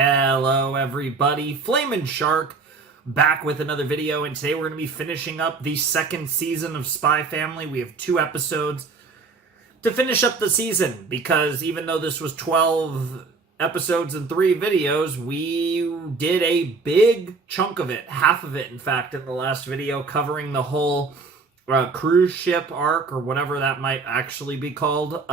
Hello everybody, Flamin' Shark back with another video, and today we're going to be finishing up the second season of Spy Family. We have 2 episodes to finish up the season, because even though this was 12 episodes and 3 videos, we did a big chunk of it, half of it in fact, in the last video, covering the whole cruise ship arc, or whatever that might actually be called.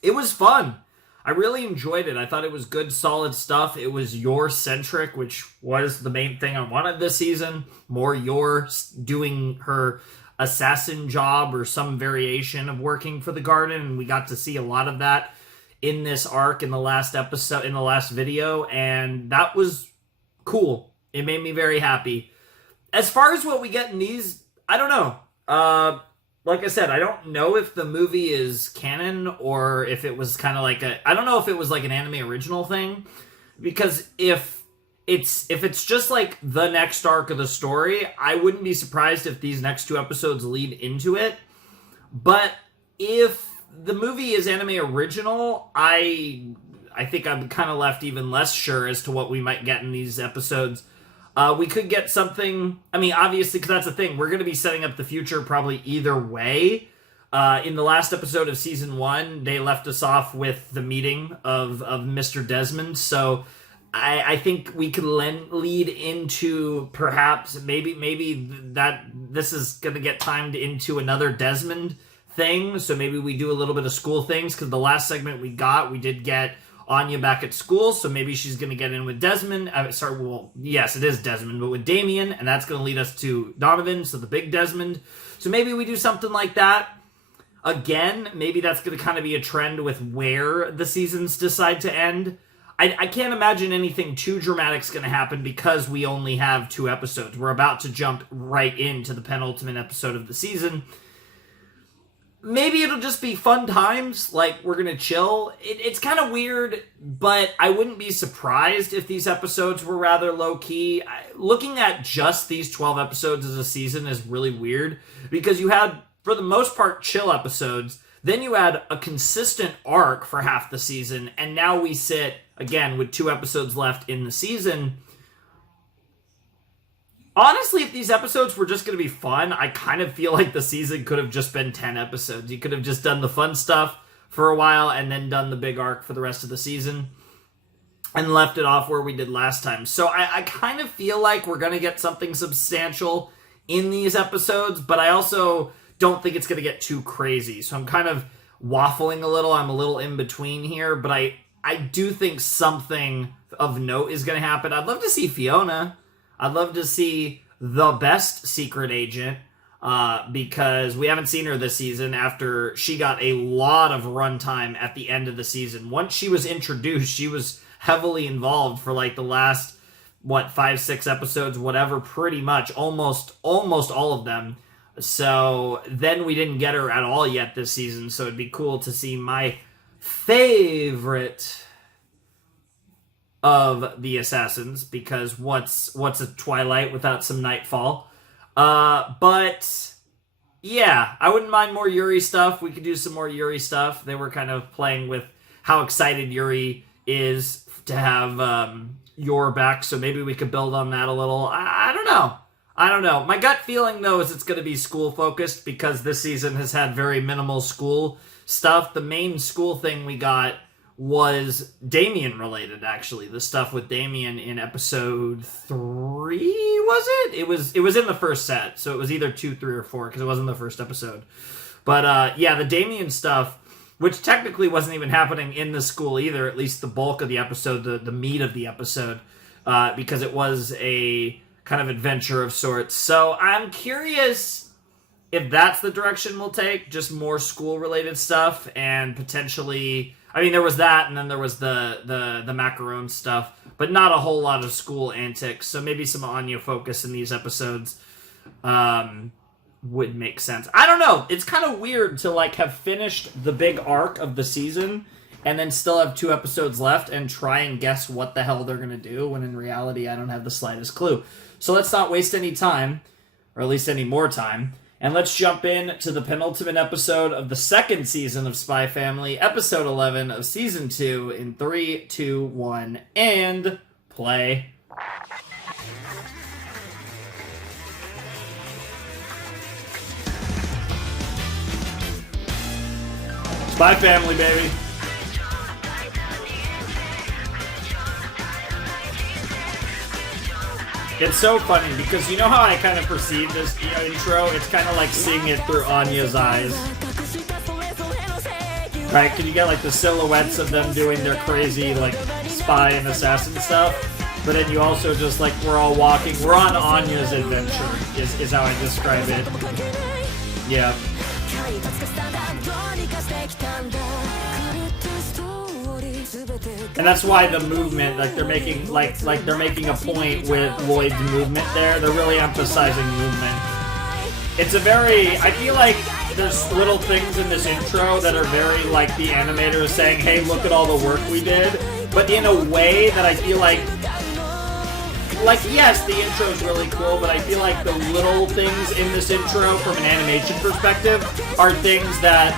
It was fun. I really enjoyed it. I thought it was good, solid stuff. It was Yor-centric, which was the main thing I wanted this season. More Yor doing her assassin job or some variation of working for the Garden, and we got to see a lot of that in this arc in the last episode, in the last video, and that was cool. It made me very happy. As far as what we get in these, I don't know. Like I said, I don't know if the movie is canon or if it was kind of like I don't know if it was like an anime original thing, because if it's just like the next arc of the story, I wouldn't be surprised if these next 2 episodes lead into it. But if the movie is anime original, I think I'm kind of left even less sure as to what we might get in these episodes. We could get something, I mean, obviously, because that's the thing, we're going to be setting up the future probably either way. In the last episode of Season 1, they left us off with the meeting of Mr. Desmond, so I think we could lead into perhaps, maybe that this is going to get timed into another Desmond thing, so maybe we do a little bit of school things, because the last segment we did get Anya back at school, so maybe she's going to get in with Desmond. Yes, it is Desmond, but with Damien, and that's going to lead us to Donovan, so the big Desmond. So maybe we do something like that. Again, maybe that's going to kind of be a trend with where the seasons decide to end. I can't imagine anything too dramatic is going to happen because we only have 2 episodes. We're about to jump right into the penultimate episode of the season. Maybe it'll just be fun times, like we're gonna chill. It's kind of weird, but I wouldn't be surprised if these episodes were rather low-key. Looking at just these 12 episodes as a season is really weird, because you had, for the most part, chill episodes, then you had a consistent arc for half the season, and now we sit, again, with 2 episodes left in the season. Honestly, if these episodes were just going to be fun, I kind of feel like the season could have just been 10 episodes. You could have just done the fun stuff for a while and then done the big arc for the rest of the season and left it off where we did last time. So I kind of feel like we're going to get something substantial in these episodes, but I also don't think it's going to get too crazy. So I'm kind of waffling a little. I'm a little in between here, but I do think something of note is going to happen. I'd love to see Fiona. I'd love to see the best secret agent, because we haven't seen her this season after she got a lot of runtime at the end of the season. Once she was introduced, she was heavily involved for like the last, 5-6 episodes, whatever, pretty much, almost all of them. So then we didn't get her at all yet this season, so it'd be cool to see my favorite of the assassins, because what's a Twilight without some Nightfall? But yeah, I wouldn't mind more Yuri stuff. We could do some more Yuri stuff. They were kind of playing with how excited Yuri is to have Yor back, so maybe we could build on that a little. I don't know. My gut feeling, though, is it's going to be school-focused, because this season has had very minimal school stuff. The main school thing we got was Damien related, actually. The stuff with Damien in episode 3, was it? It was in the first set, so it was either 2, 3, or 4, because it wasn't the first episode. But yeah, the Damien stuff, which technically wasn't even happening in the school either, at least the bulk of the episode, the meat of the episode, because it was a kind of adventure of sorts. So I'm curious if that's the direction we'll take, just more school-related stuff, and potentially, I mean, there was that, and then there was the macaron stuff, but not a whole lot of school antics, so maybe some Anya focus in these episodes would make sense. I don't know, it's kind of weird to, like, have finished the big arc of the season, and then still have 2 episodes left, and try and guess what the hell they're gonna do, when in reality I don't have the slightest clue. So let's not waste any time, or at least any more time, And let's jump in to the penultimate episode of the second season of Spy Family, episode 11 of season 2 in 3, 2, 1, and play. Spy Family, baby. It's so funny because you know how I kind of perceive this intro? It's kind of like seeing it through Anya's eyes. Right? Can you get like the silhouettes of them doing their crazy like spy and assassin stuff? But then you also just like, we're all walking, we're on Anya's adventure is how I describe it. Yeah. And that's why the movement, like they're making they're making a point with Lloyd's movement there. They're really emphasizing movement. It's a very, I feel like there's little things in this intro that are very like the animator is saying, hey, look at all the work we did, but in a way that I feel like yes, the intro is really cool, but I feel like the little things in this intro from an animation perspective are things that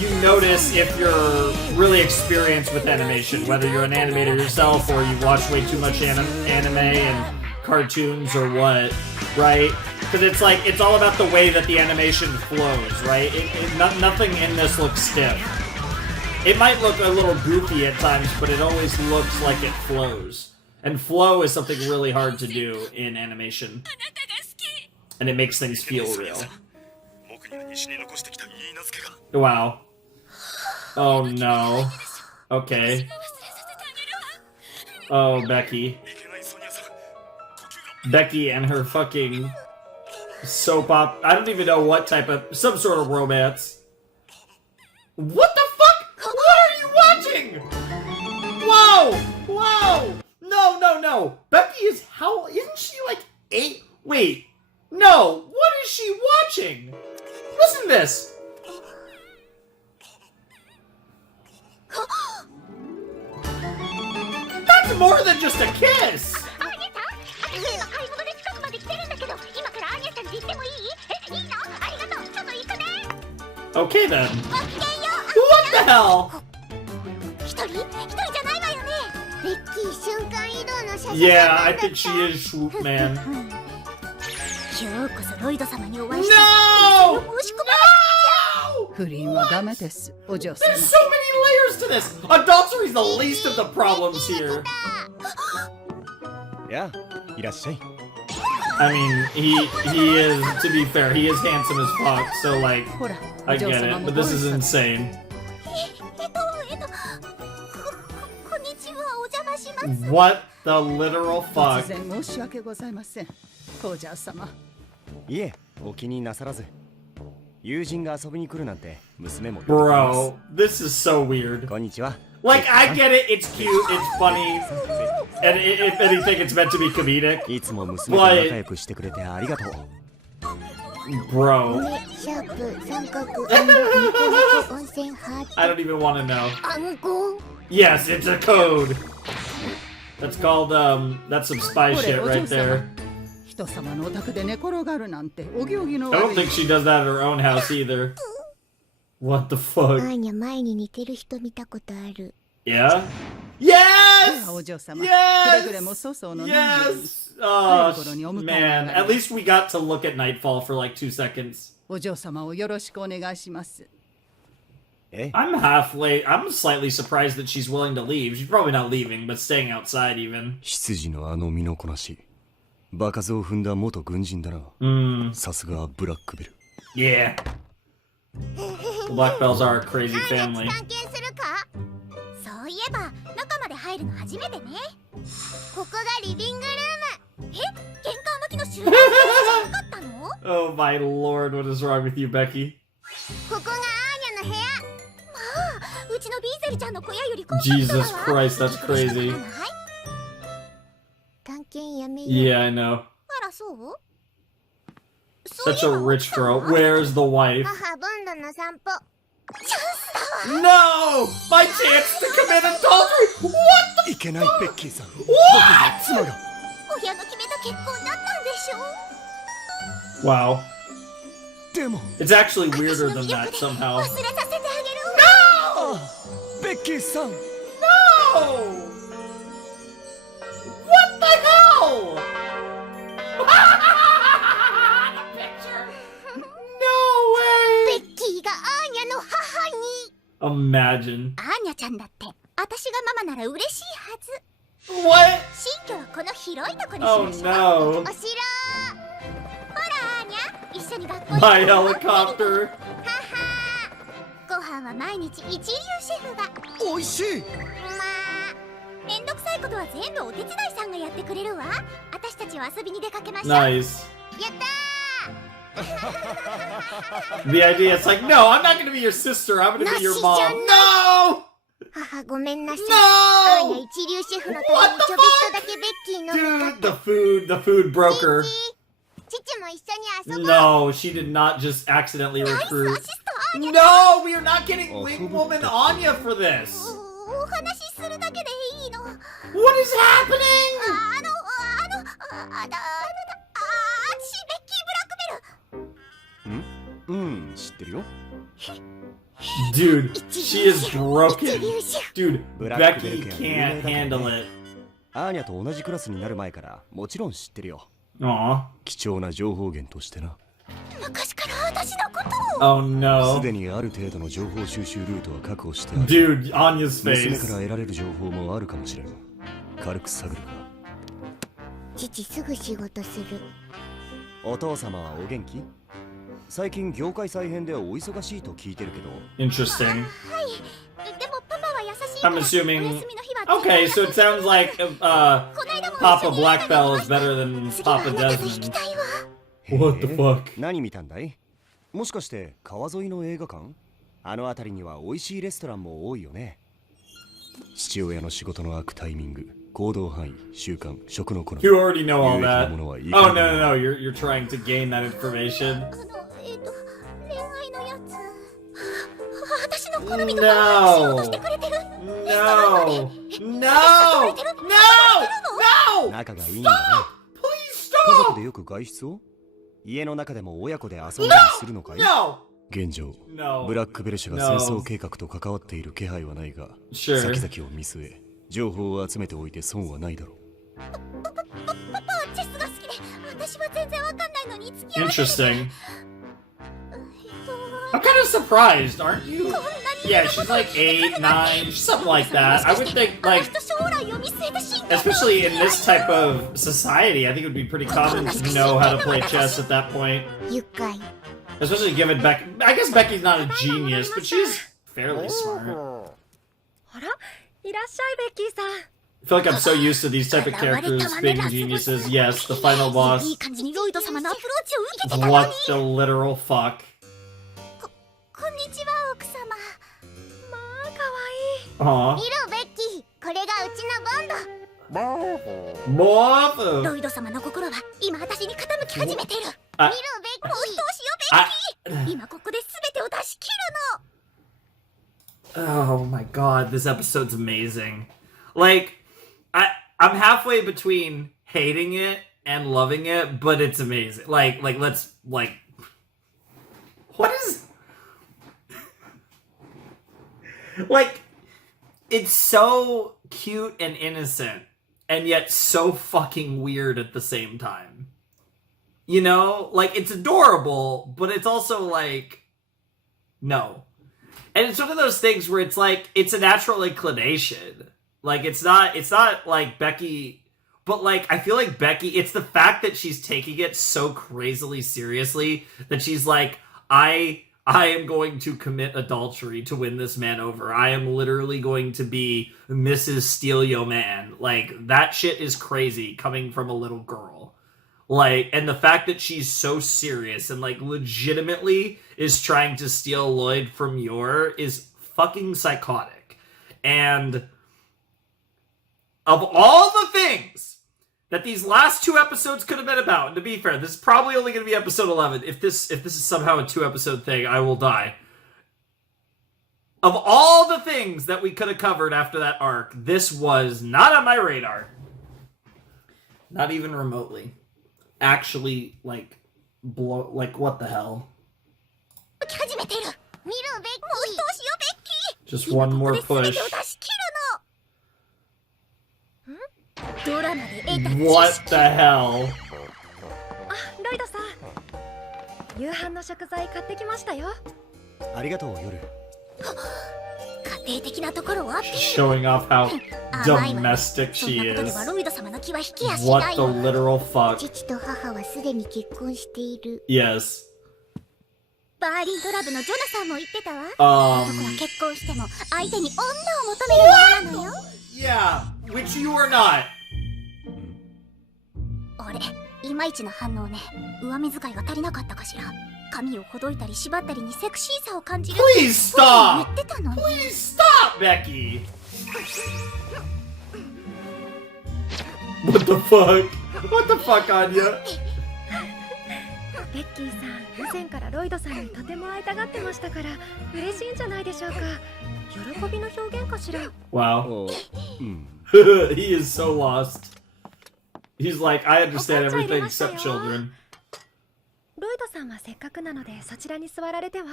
you notice if you're really experienced with animation, whether you're an animator yourself or you watch way too much anime and cartoons or what, right? Because it's like, it's all about the way that the animation flows, right? Nothing in this looks stiff. It might look a little goofy at times, but it always looks like it flows. And flow is something really hard to do in animation. And it makes things feel real. Wow. Oh no. Okay. Oh, Becky. Becky and her fucking soap op. I don't even know what type of, some sort of romance. What the fuck? What are you watching? Whoa! Whoa! No. Becky is, how, isn't she like 8? Wait. No. What is she watching? Listen to this. That's more than just a kiss. Okay then. What the hell? Yeah, I think she is Swoop Man. No! No! There's so many layers to this! Adultery is the least of the problems here. Yeah, I mean, he is, to be fair, he is handsome as fuck, so like, I get it, but this is insane. What the literal fuck? Bro, this is so weird. Like, I get it, it's cute, it's funny, and if anything, it's meant to be comedic. But... Bro. I don't even want to know. Yes, it's a code. That's called, that's some spy shit right there. I don't think she does that at her own house either. What the fuck? Yeah? Yes! Yes! Yes! Oh, man. At least we got to look at Nightfall for like 2 seconds. I'm halfway. I'm slightly surprised that she's willing to leave. She's probably not leaving, but staying outside even. Yeah. The Black Bells are a crazy family. Oh my lord, what is wrong with you, Becky? Jesus Christ, that's crazy. Yeah, I know. Such a rich girl. Where's the wife? No! My chance to commit adultery! What the fuck? What? Wow. It's actually weirder than that somehow. No! Becky-san! No! What the hell? The picture. No way! ベッキーがアーニャの母に Imagine. アーニャちゃんだって私がママなら嬉しいはず What? 新居はこの広いとこにし Oh ましょう no. お城ほらアーニャ一緒に学校に My helicopter. ははご飯は毎日一流シェフがおいしいまあめんどくさいことは全部お手伝いさんがやってくれるわ私たちは遊びに出かけましょう Nice. やった The idea is like, no, I'm not gonna be your sister. I'm gonna be your mom. No! 母ごめんなさいアーニャ No! 一流シェフのためにちょびっとだけベッキーの味 Dude, the food broker. 父も一緒に遊ぼう No, she did not just accidentally ナイスア recruit. シストアーニャ No, we are not getting Wing Woman Anya for this. お話しするだけでいいの What is happening? 私ベッキーブラックベルうん知ってるよ Dude, she is 一 broken. 流シェフ Dude, Becky can't handle it. アーニャと同じクラスになる前からもちろん知ってるよ Aw. 貴重な情報源としてな昔から私のことを Oh no. すでにある程度の情報収集ルートは確保してある Dude, Anya's 娘か face. ら得られる情報もあるかもしれん軽く探るか父すぐ仕事するお父様はお元気最近業界再編でお忙しいと聞いてるけど Interesting. はいでもパパは優しいから I'm assuming. お休みの日は Okay, so it sounds like この間も Papa 一緒に Black Bell is better than 次はあ Papa なたと行き Desmond. たいわ What the fuck? 何見たんだいもしかして川沿いの映画館あの辺りには美味しいレストランも多いよね父親の仕事の空くタイミング行動範囲習慣食の好み You already know all 有益な that. ものはいい Oh か no ら no no! You're trying to gain that information. 恋愛のやつ私の好みとか把握しようとしてくれてる No! No! No! 仲がいいんだね Please 家族 stop! でよく外出を家の中でも親子で遊んだりするのかい No! 現状 No. ブラックベルシャが戦争計画と関わっている気配はないが Sure. 先々を見据え情報を集めておいて損はないだろうパパはチェスが好きで私は全然わかんないのに付き合わせて Interesting. I'm kind of surprised, aren't you? Yeah, she's like 8, 9, something like that. I would think, like, 将来を見据えた進化 especially in this type of society, I think it would be pretty common to know how to play chess at that point. 愉快 Especially given Becky. I guess Becky's not a genius, but she's fairly smart. あら、いらっしゃいベッキーさん。 I feel like I'm so used to these type of characters being geniuses. Yes, the final い boss. い感じにロイド様のアプローチを受けてたのに What the literal fuck? こんにちは奥様まあ、かわいい。 Aw. 見ろベッキーこれがうちのボンド More ロイド様の心は今私に傾き始めてる見ろベッキーあもう一押しよベッキー今ここで全てを出し切るの Oh my god, this episode's amazing. Like, I'm halfway between hating it and loving it, but it's amazing. Like let's like, what is like? It's so cute and innocent, and yet so fucking weird at the same time. You know, like it's adorable, but it's also like, no. And it's one of those things where it's like, it's a natural inclination. Like, it's not like Becky, but like, I feel like Becky, it's the fact that she's taking it so crazily seriously that she's like, I am going to commit adultery to win this man over. I am literally going to be Mrs. Steal Yo Man. Like, that shit is crazy coming from a little girl. Like, and the fact that she's so serious and, like, legitimately is trying to steal Lloyd from Yor is fucking psychotic. And of all the things that these last two episodes could have been about, and to be fair, this is probably only going to be episode 11. If this is somehow a 2-episode thing, I will die. Of all the things that we could have covered after that arc, this was not on my radar. Not even remotely. Actually, like, what the hell? 見るベッキー。もう一押しよベッキー。 Just one more 今ここで push. 全てを出し切るの。ドラマで得た知 What 識。 the hell? あ、ロイドさん。夕飯の食材買ってきましたよ。ありがとう夜。家庭的なところをアピール。 Showing off how 甘いわね。 domestic そん she なことでは is. ロイド様の気は引きやし What ない the わ。 literal fuck? 父と母はすでに結婚している。 Yes. バーリントラブのジョナサンも言ってたわ。 男は結婚しても相手に女を求めるものなのよ。 Yeah, which you are not. あれ、いまいちな反応ね。上目遣いが足りなかったかしら。髪をほどいたり縛ったりにセクシーさを感じる。 Please そう stop. 言ってたのに。 Please stop, Becky. What the fuck? What the fuck, Anya? ベッキーさん、以前からロイドさんにとても会いたがってましたから嬉しいんじゃないでしょうか。喜びの表現かしら。 Wow. うん。He is so lost. He's like, I understand everything except children. ロイドさんはせっかくなのでそちらに座られては。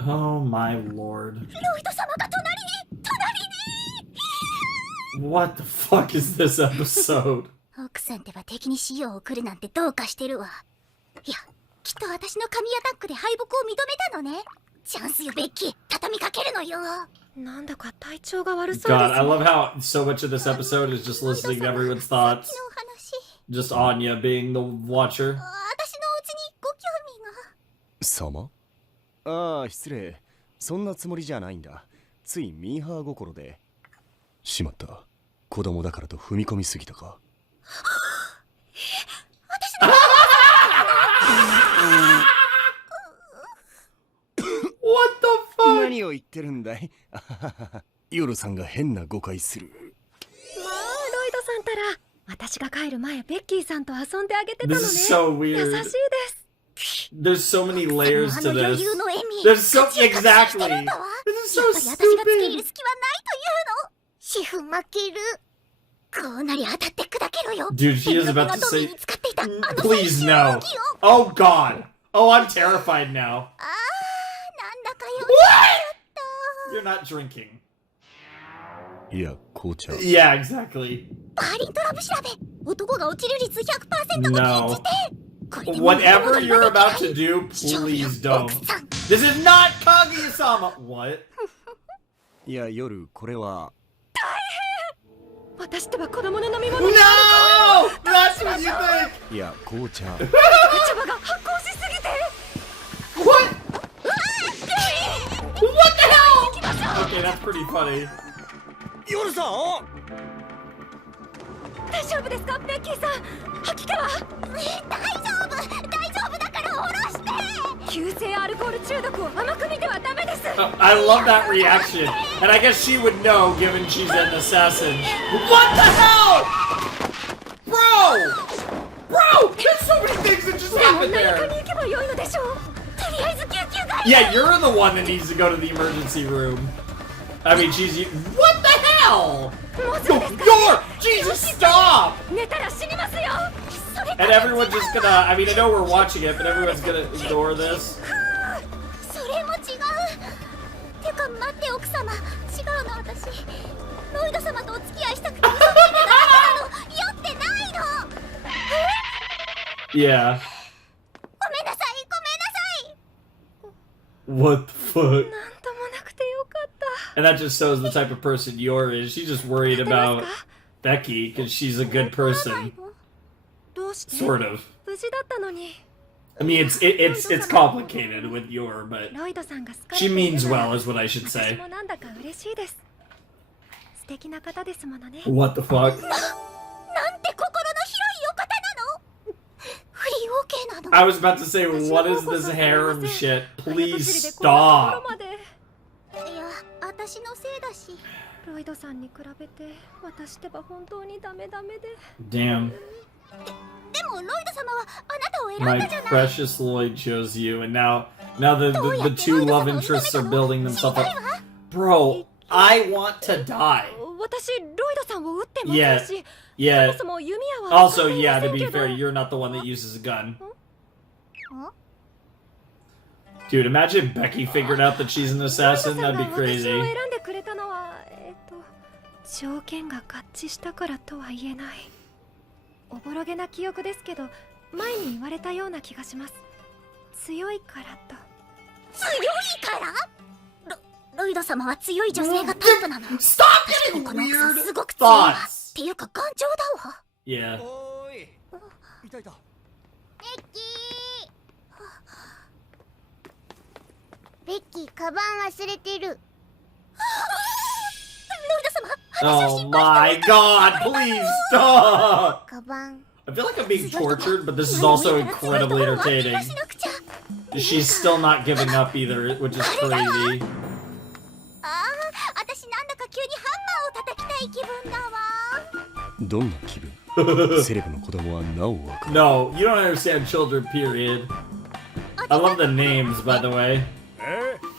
Oh my lord. ロイド様が隣に。 What the fuck is this episode? 奥さんってば敵に塩を送るなんてどうかしてるわ。いや、きっと私の神アタックで敗北を認めたのね。チャンスよベッキー、畳みかけるのよ。なんだか体調が悪そうです God, ね。 I love how so much of this episode is just listening to everyone's さっ thoughts. きのお話、 Just Anya being the watcher. 私のうちにご興味が。様？ああ失礼。そんなつもりじゃないんだ。ついミーハー心で。しまった。子供だからと踏み込みすぎたか。What the fuck? 何を言ってるんだい？ヨロさんが変な誤解する。まあロイドさんたら私が帰る前ベッキーさんと遊んであげてたのね。 This is so 優 weird. しいです。 There's so many layers あ to の余 this. 裕の笑み。 There's so 勝ちを確信してるんだわ。 This is やっ so ぱり私がつけ入 stupid. る隙はないというの。シフ負ける。こうなり当たって砕けろよ。 Dude, she is 天国 about の to ドミ say. に使っていたあの Please 最終 no. 武器を。 Oh God. Oh, I'm terrified now. なんだかよ。 You're not drinking. いや紅茶。 Yeah, exactly. バーリントラブ調べ。男が落ちる率 100% を No. 禁じて。これでも Whatever う you're ま about で to do, 勝負よ please don't. 奥さん。 This is not Kaguya-sama. What? いや夜これは。私ってば子供の飲み物 No! に That's what you think. いや紅茶。茶葉が発酵しすぎて。 What? What the hell? Okay, that's pretty funny. 夜さん。大丈夫ですかベッキーさん。吐き気は？大丈夫だから下ろして。急性アルコール中毒を甘く見てはダメです。 I love that reaction. And I guess she would know given she's an assassin. What the hell? Bro! There's so many things that just でも happened 何か there. に行けばよいのでしょう。とりあえず救急外 Yeah, you're the one that needs to go to the emergency room. I mean, she's. What the hell? もうすぐですか？ Your! Jesus, stop! 寝たら死にますよ。 And everyone's just gonna. I mean, I know we're watching it, but everyone's gonna ignore this. それも違う。てか待って奥様。違うの私。ロイド様とお付き合いしたくて嘘ついてただけなの。酔ってないの。 Yeah. ごめんなさい。ごめんなさい。 What the fuck? なんともなくてよかった。 And that just shows the type of person Yor is. She's just worried about Becky because she's a good person. どうして？ Sort of. 無事だったのに。 I mean, it's complicated with Yor, but ロイドさんが好かれ she ている means なら well, is what I should 私 say. もなんだか嬉しいです。素敵な方ですものね。 What the fuck? なんて心の広いお方なの。フリー OK なの。 I was about to say, what is this harem shit? Please stop. いや、私のせいだし。ロイドさんに比べて私ってば本当にダメダメで。 Damn. でもロイド様はあなたを選ん My だじゃない。 precious Lloyd chose you, and now the two love interests are building themselves up. Bro, I want to die. 私ロイドさんを撃ってませんし、 Yeah. そもそも弓矢は Also, 使っていま yeah, せ to ん be けど fair, you're not the one that uses a gun. Dude, imagine Becky figured out that she's an assassin. That'd be 私を crazy. 選んでくれたのは条件が合致したからとは言えない。おぼろげな記憶ですけど、前に言われたような気がします。強いからと。強いからロイド様は強い女性がタイプなの。 Stop 確かに getting この奥さん weird すごく強いわ。っ thoughts. ていうか頑丈だわ。 Yeah. おーいいたいた。ベッキーカバン忘れてる。ロイド様、 Oh my god, please stop! カバン I feel like I'm being tortured, but this is also incredibly entertaining. She's still not giving up either, which is crazy. ああ、私なんだか急にハンマーを叩きたい気分だわ。どんな気分？セレブの子供はなおわかる。 No, you don't understand children, period. I love the names, by the way.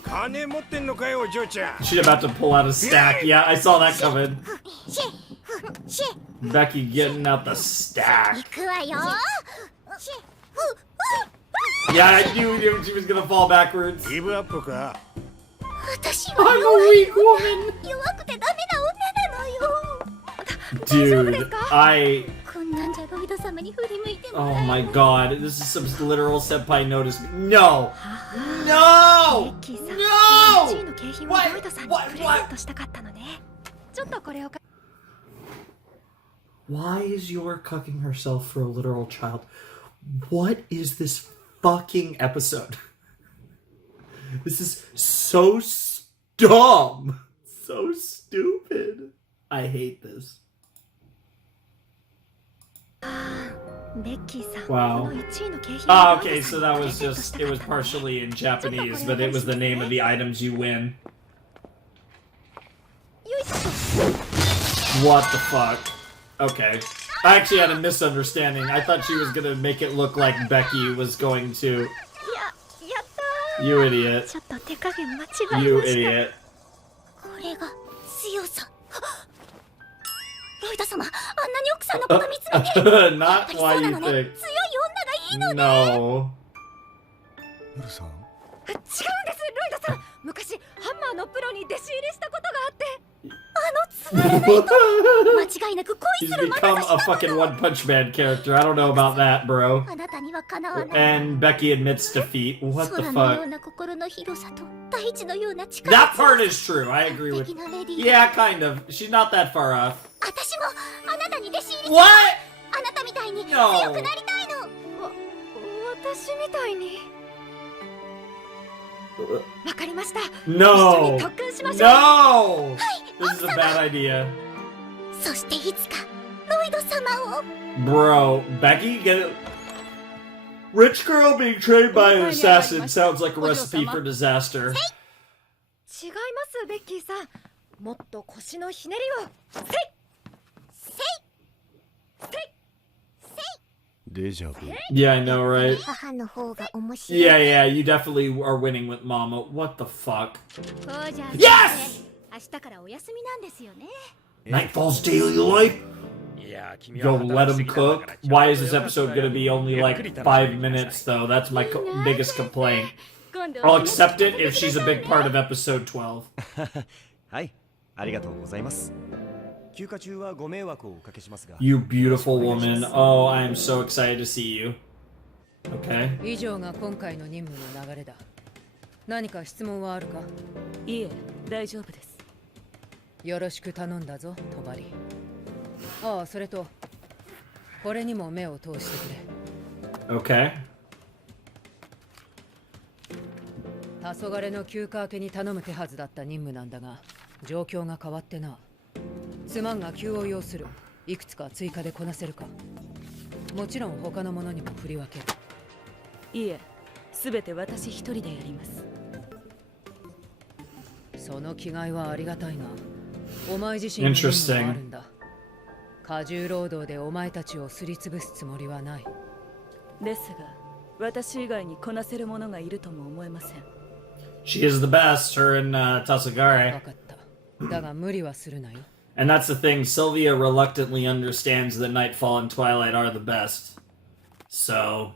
金持ってんのかよ、嬢ちゃん。 She's about to pull out a stack. Yeah, I saw that coming. シェシェ Becky getting out the stack. 行くわよ。シェ Yeah, I knew she was gonna fall backwards. ギブアップか。私 I'm は a weak woman. 弱くてダメな女なのよ。 Dude, I... こんなんじゃロイド様に振り向いても Oh らえ my god, this is some literal senpai notice me. No! No! ベッキーさん、 No! 1位の景品を What? ロイドさんに What? プレゼントしたかったのね。ちょっとこれをか。 Why is Yor cucking herself for a literal child? What is this fucking episode? This is so dumb. So stupid. I hate this. ベッキーさん、 Wow. この1位の景品を Ah, ロイ okay, ドさ so ん that にプレ was ゼント just, した it か was ったの。 partially in Japanese, but it was the name of the items you win. よいしょ。 What the fuck? Okay. I actually had a misunderstanding. I thought she was gonna make it look like Becky was going to... やったー。 You idiot. ちょっと手加減間違えま You した。 idiot. これが強さ。ロイド様、あんなに奥さんのこと見つめてる。やっ Not ぱりそ why うな you のね。 think. 強い女がいいの。 No. ウルさん、違うんです、ロイドさん。昔ハンマーのプロに弟子入りしたことがあって。間違いなく恋 He's する眼 become 差し a な fucking のよ。 One Punch Man character. I don't know about that, bro. あなたにはかなわない。 And Becky admits defeat. What the 空のよう fuck? な心の広さと大地のような力。 That part is true. I agree 素 with. 敵なレディー。 Yeah, kind of. She's not that far off. 私もあなたに弟子入り。 What? あなたみたいに No. 強くなりたいの。私みたいに。わかりました。 No. 一緒に特訓しましょう。 No. This is a bad idea. そしていつかロイド様を。 Bro, Becky, get it? Rich girl being trained by an assassin sounds like a recipe for disaster. 違いますベッキーさん。もっと腰のひねりを。せい。デジャブ。 Yeah, I know, right? 母の方が面白い。 Yeah, yeah, you definitely are winning with Mama. What the fuck? こうじゃ Yes! 明日からお休みなんですよね。 Nightfall's daily life? いや、君は Yo, 働 let き him すぎなんだ cook. から Why is ち this ょっと episode gonna be only ゆっ like くり楽し 5みな minutes, さい。 though? That's my biggest complaint. 今度 I'll accept it if she's a big part of episode 12. はい、ありがとうございます。休暇中はご迷惑をおかけしますが。 You beautiful woman. Oh, I am so excited to see you. Okay. 以上が今回の任務の流れだ。何か質問はあるか？いえ、大丈夫です。よろしく頼んだぞ、トバリ。ああ、それとこれにも目を通してくれ。 Okay. 黄昏の休暇明けに頼む手はずだった任務なんだが、状況が変わってな。すまんが急を要する。いくつか追加でこなせるか？もちろん他のものにも振り分ける。いえ、すべて私一人でやります。その気概はありがたいが、お前自身の任務もあるんだ。過重労働でお前たちをすりつぶすつもりはない。ですが、私以外にこなせる者がいるとも思えません。She is the best, her and わ Tasagare. かった。だが無理はするなよ。And that's the thing, Sylvia reluctantly understands that Nightfall and Twilight are the best. So,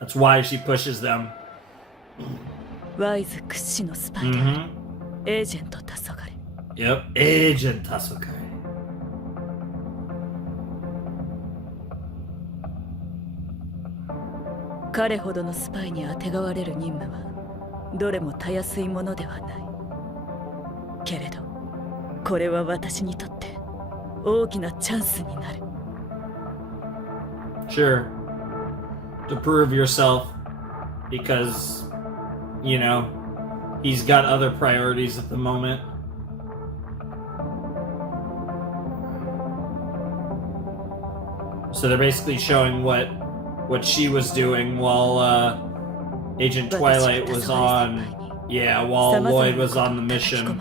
that's why she pushes them. ワイズ屈指のスパイである、エージェント黄昏。 Yep, Agent Tasukai. 彼ほどのスパイにあてがわれる任務はどれもたやすいものではない。けれどこれは私にとって大きなチャンスになる。 Sure. To prove yourself. Because, you know, he's got other priorities at the moment. So they're basically showing what she was doing while Agent Twilight was on, while Lloyd was on the mission,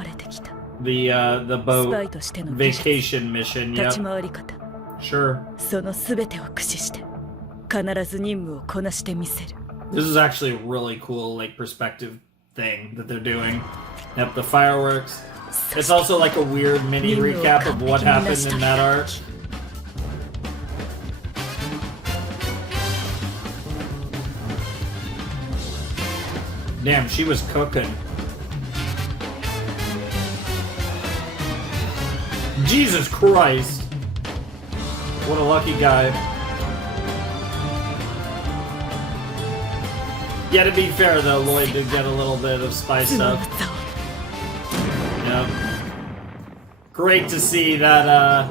the boat vacation mission. Yep. Sure. その全てを駆使して必ず任務をこなしてみせる。 This is actually a really cool, like, perspective thing that they're doing. Yep, the fireworks. It's also like a weird mini recap of what happened in that arc. Damn, she was cooking. Jesus Christ. What a lucky guy. Yeah, to be fair though, Lloyd did get a little bit of spy stuff. Yep. Great to see that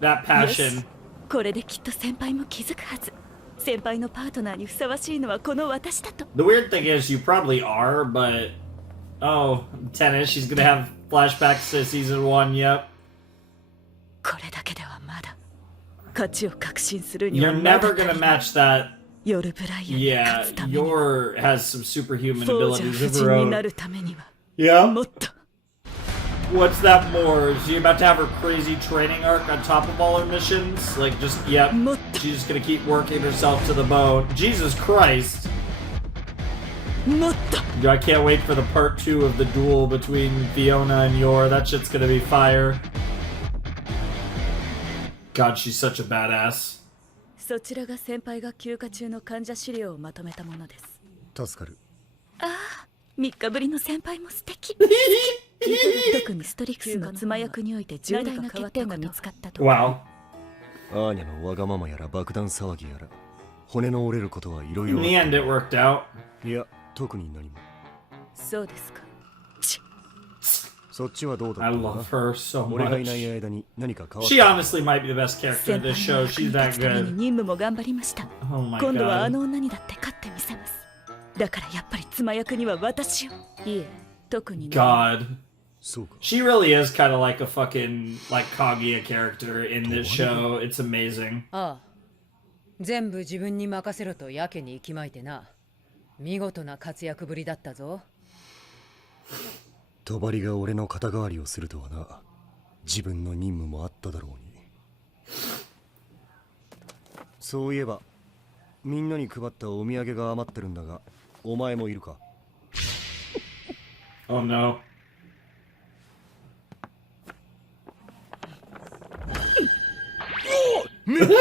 that passion. これできっと先輩も気づくはず。先輩のパートナーにふさわしいのはこの私だと。 The weird thing is, you probably are, but oh, tennis. She's gonna have flashbacks to season 1. Yep. これだけではまだ勝ちを確信するには You're まだ never gonna match that. 夜ブライアンに Yeah, 勝つためには your has some superhuman フォージャー abilities 夫 of 人 her にな own. るためには Yeah. もっと What's that more? Is she about to have her crazy training arc on top of all her missions? Like, just, yep. もっと She's just gonna keep working herself to the bone. Jesus Christ. もっと I can't wait for the part 2 of the duel between Fiona and Yor. That shit's gonna be fire. God, she's such a badass. そちらが先輩が休暇中の患者資料をまとめたものです。助かる。 3日ぶりの先輩も素敵特にストリクスの妻役において重大な欠点が見つかったと。 Wow. アーニャのわがままやら爆弾騒ぎやら骨の折れることはいろい In ろ。 the end, it worked out. いや、特に何も。そうですか。そっちはどうだ I った love her so 俺がいない much. 間に何か変わっ She た。 honestly might be the best character in 先輩 this の show. 役に She's that 立つために good. 任務も頑張りました Oh my 今度はあ god. の女にだって勝ってみせます。だからやっぱり妻役には私を。いえ、特にね。 God. そうか。 She really is kind of like a fucking, like, Kaguya character in this show. It's amazing. ああ、全部自分に任せろとやけに息巻いてな。見事な活躍ぶりだったぞ。帳が俺の肩代わりをするとはな。自分の任務もあっただろうに。そういえばみんなに配ったお土産が余ってるんだが、お前もいるか？ Oh no. めっちゃ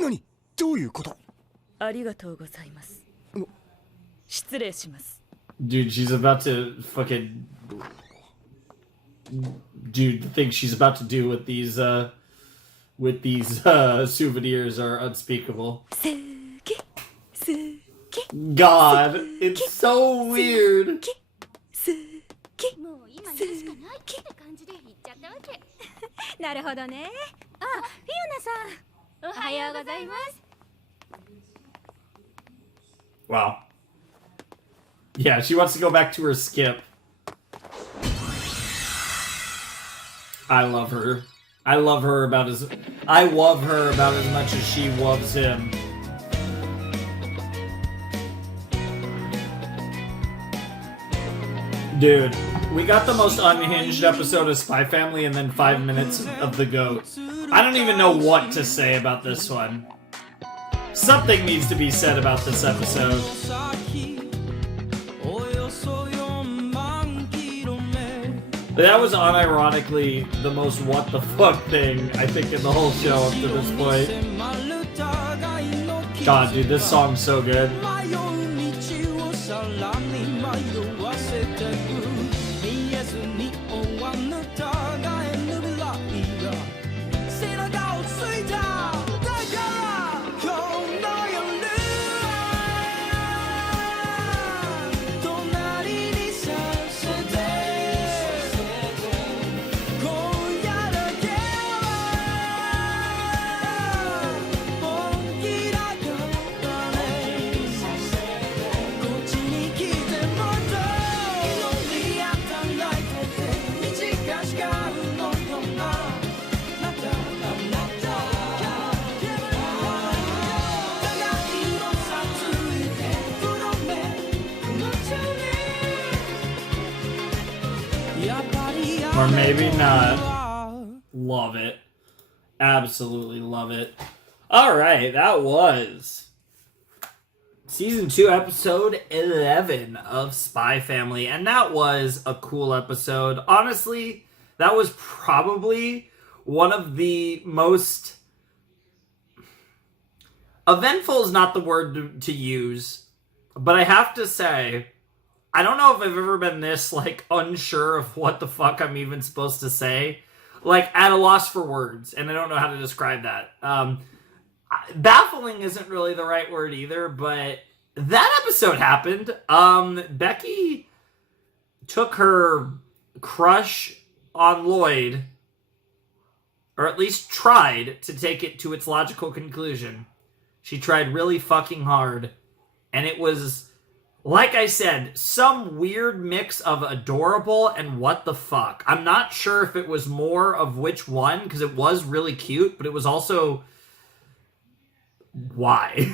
何？どういうこと？ありがとうございます。失礼します。 Dude, she's about to fucking... Dude, the things she's about to do with these souvenirs are unspeakable. 好き、好き、 God, it's so weird. 好き。もう今言うしかないって感じで言っちゃったわけ。なるほどね。あ、フィオナさん、おはようございます。 Wow. Yeah, she wants to go back to her skip. I love her. I love her about as much as she loves him. Dude, we got the most unhinged episode of Spy Family and then 5 minutes of the GOAT. I don't even know what to say about this one. Something needs to be said about this episode. That was unironically the most what the fuck thing I think in the whole show up to this point. God, dude, this song's so good. Or maybe not. Love it. Absolutely love it. Alright, that was Season 2, Episode 11 of Spy Family. And that was a cool episode. Honestly, that was probably one of the most... Eventful is not the word to use. But I have to say, I don't know if I've ever been this, unsure of what the fuck I'm even supposed to say. At a loss for words. And I don't know how to describe that. Baffling isn't really the right word either, but that episode happened. Becky took her crush on Lloyd, or at least tried to take it to its logical conclusion. She tried really fucking hard, and it was, like I said, some weird mix of adorable and what the fuck. I'm not sure if it was more of which one, because it was really cute, but it was also... Why?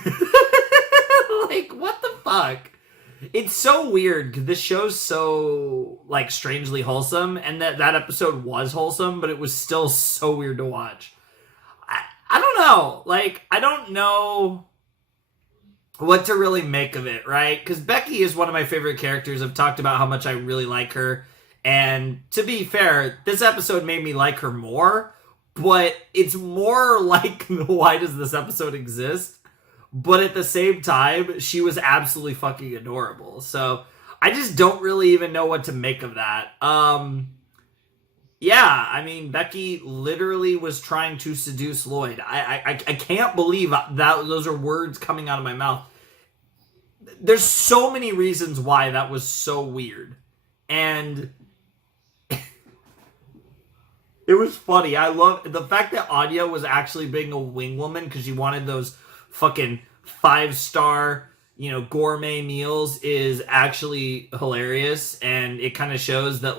What the fuck? It's so weird, because this show's so, strangely wholesome, and that episode was wholesome, but it was still so weird to watch. I don't know. I don't know what to really make of it, right? Because Becky is one of my favorite characters. I've talked about how much I really like her, and to be fair, this episode made me like her more, but it's more why does this episode exist? But at the same time, she was absolutely fucking adorable. So I just don't really even know what to make of that. Yeah, I mean, Becky literally was trying to seduce Lloyd. I can't believe that those are words coming out of my mouth. There's so many reasons why that was so weird. And it was funny. I love the fact that Anya was actually being a wing woman because she wanted those fucking 5-star, gourmet meals is actually hilarious. And it kind of shows that,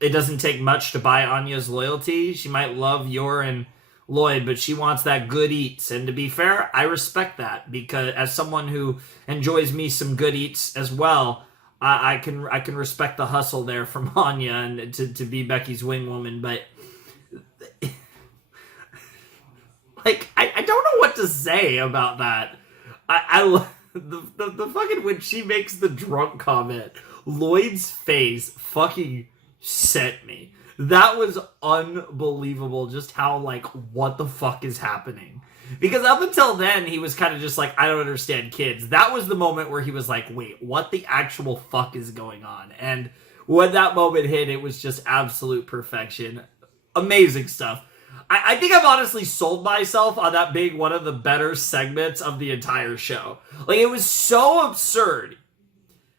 it doesn't take much to buy Anya's loyalty. She might love Yor and Lloyd, but she wants that good eats. And to be fair, I respect that, because as someone who enjoys me some good eats as well, I can respect the hustle there from Anya and to be Becky's wing woman. But I don't know what to say about that. I love the fucking when she makes the drunk comment. Lloyd's face fucking sent me. That was unbelievable, just how, what the fuck is happening? Because up until then, he was kind of just I don't understand kids. That was the moment where he was wait, what the actual fuck is going on? And when that moment hit, it was just absolute perfection. Amazing stuff. I think I've honestly sold myself on that being one of the better segments of the entire show. It was so absurd.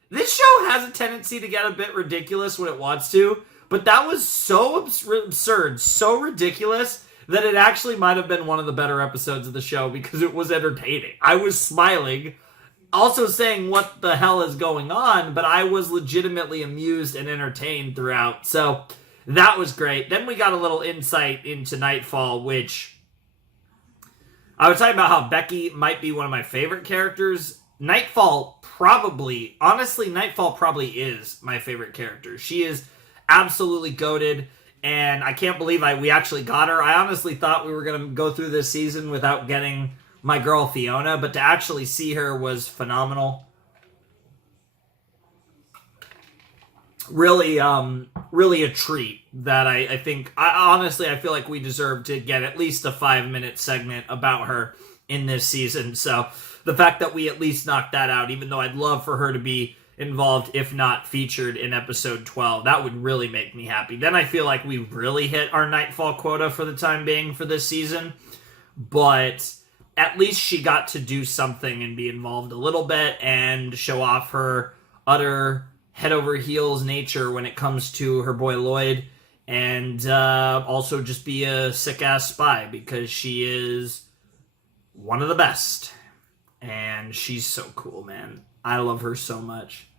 This show has a tendency to get a bit ridiculous when it wants to, but that was so absurd, so ridiculous, that it actually might have been one of the better episodes of the show because it was entertaining. I was smiling, also saying what the hell is going on, but I was legitimately amused and entertained throughout. So that was great. Then we got a little insight into Nightfall, which I was talking about how Becky might be one of my favorite characters. Nightfall probably is my favorite character. She is absolutely goated, and I can't believe we actually got her. I honestly thought we were going to go through this season without getting my girl Fiona, but to actually see her was phenomenal. Really a treat that I think, honestly, I feel like we deserve to get at least a 5-minute segment about her in this season. So the fact that we at least knocked that out, even though I'd love for her to be involved, if not featured in episode 12, that would really make me happy. Then I feel like we really hit our Nightfall quota for the time being for this season. But at least she got to do something and be involved a little bit and show off her utter head over heels nature when it comes to her boy Lloyd, and also just be a sick-ass spy, because she is one of the best. And she's so cool, man. I love her so much.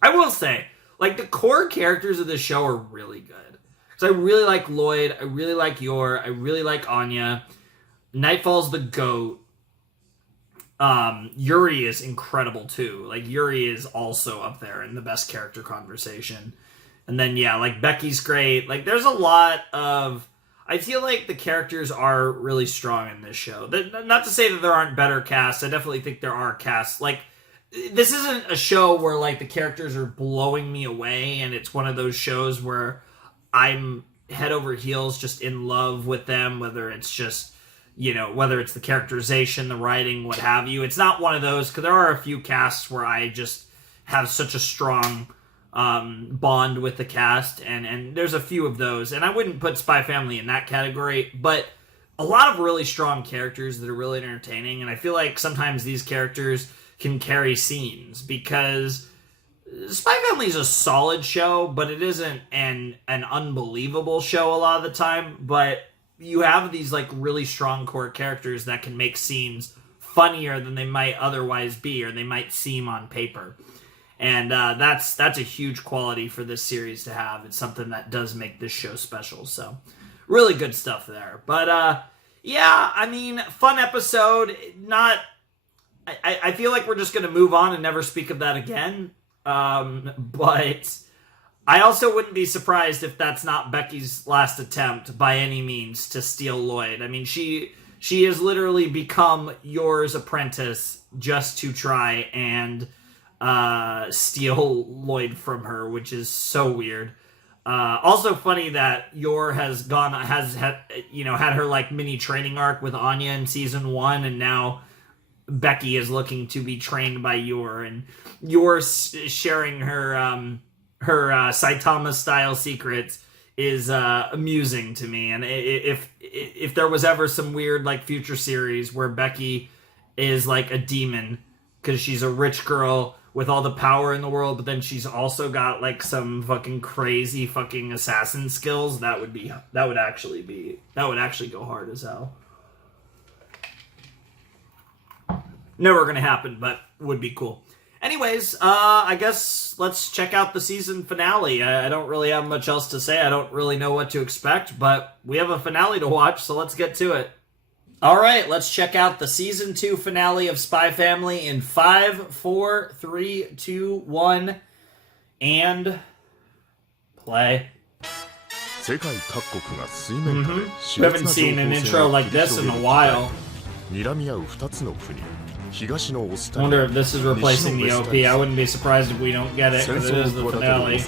I will say, the core characters of this show are really good. Because I really like Lloyd, I really like Yor, I really like Anya. Nightfall's the GOAT. Yuri is incredible too. Yuri is also up there in the best character conversation. And then, yeah, like, Becky's great. Like, there's a lot of... I feel like the characters are really strong in this show. Not to say that there aren't better casts. I definitely think there are casts. Like, this isn't a show where, like, the characters are blowing me away, and it's one of those shows where I'm head over heels just in love with them, whether it's just, you know, whether it's the characterization, the writing, what have you. It's not one of those, because there are a few casts where I just have such a strong bond with the cast, and there's a few of those, and I wouldn't put Spy Family in that category, but a lot of really strong characters that are really entertaining, and I feel like sometimes these characters can carry scenes, because Spy Family is a solid show, but it isn't an unbelievable show a lot of the time, but you have these, like, really strong core characters that can make scenes funnier than they might otherwise be, or they might seem on paper. And that's a huge quality for this series to have. It's something that does make this show special. So, really good stuff there. But, yeah, I mean, fun episode. I feel like we're just going to move on and never speak of that again. But I also wouldn't be surprised if that's not Becky's last attempt by any means to steal Lloyd. I mean, she has literally become Yor's apprentice just to try and steal Lloyd from her, which is so weird. Also funny that Yor has had her, like, mini training arc with Anya in season 1, and now Becky is looking to be trained by Yor, and Yor sharing her Saitama style secrets is amusing to me. And if there was ever some weird, like, future series where Becky is like a demon because she's a rich girl with all the power in the world, but then she's also got, like, some fucking crazy fucking assassin skills, that would actually go hard as hell. Never gonna happen, but would be cool. Anyways, I guess let's check out the season finale. I don't really have much else to say. I don't really know what to expect, but we have a finale to watch, so let's get to it. All right, let's check out the Season 2 finale of Spy Family in 5, 4, 3, 2, 1, and play. We haven't seen an intro like this in a while. I wonder if this is replacing the OP. I wouldn't be surprised if we don't get it, because it is the finale.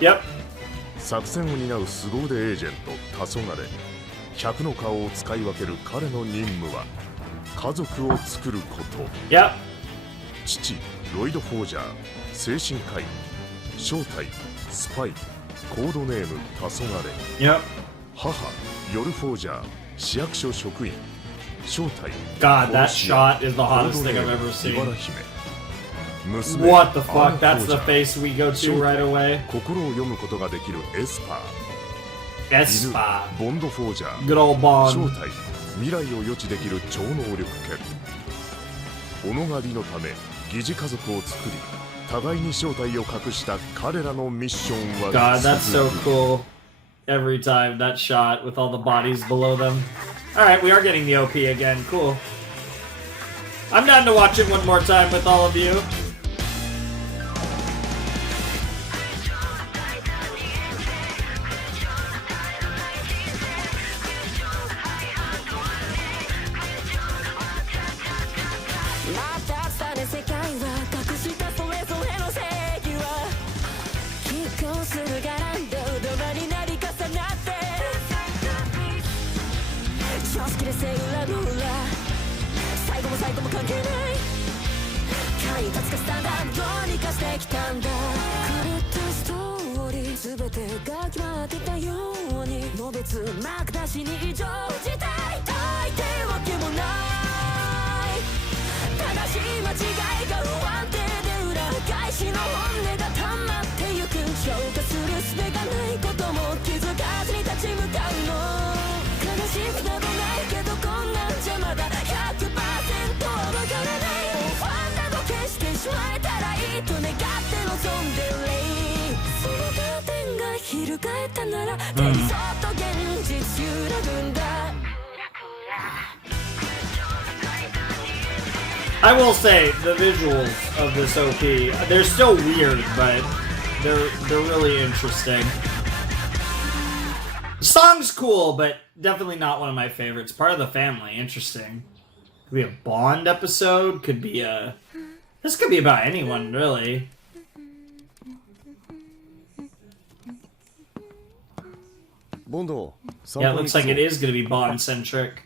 Yep. 作戦を担う凄腕エージェント黄昏100の顔を使い分ける彼の任務は家族を作ること。父ロイド・フォージャー精神科医正体スパイコードネーム黄昏母ヨル・フォージャー市役所職員正体 God, that shot is the hottest thing I've ever seen. 茨姫 What the fuck? That's the face we go to right away. 心を読むことができるエスパー Espa. ボンド・フォージャー Good old Bond. 正体未来を予知できる超能力犬己がりのため疑似家族を作り互いに正体を隠した彼らのミッションは God, that's so cool. Every time that shot with all the bodies below them. Alright, we are getting the OP again. Cool. I'm down to watch it one more time with all of you. I will say the visuals of this OP, they're still weird, but they're really interesting. The song's cool, but definitely not one of my favorites. Part of the family, interesting. Could be a Bond episode, could be a... This could be about anyone, really. Yeah, it looks like it is going to be Bond-centric.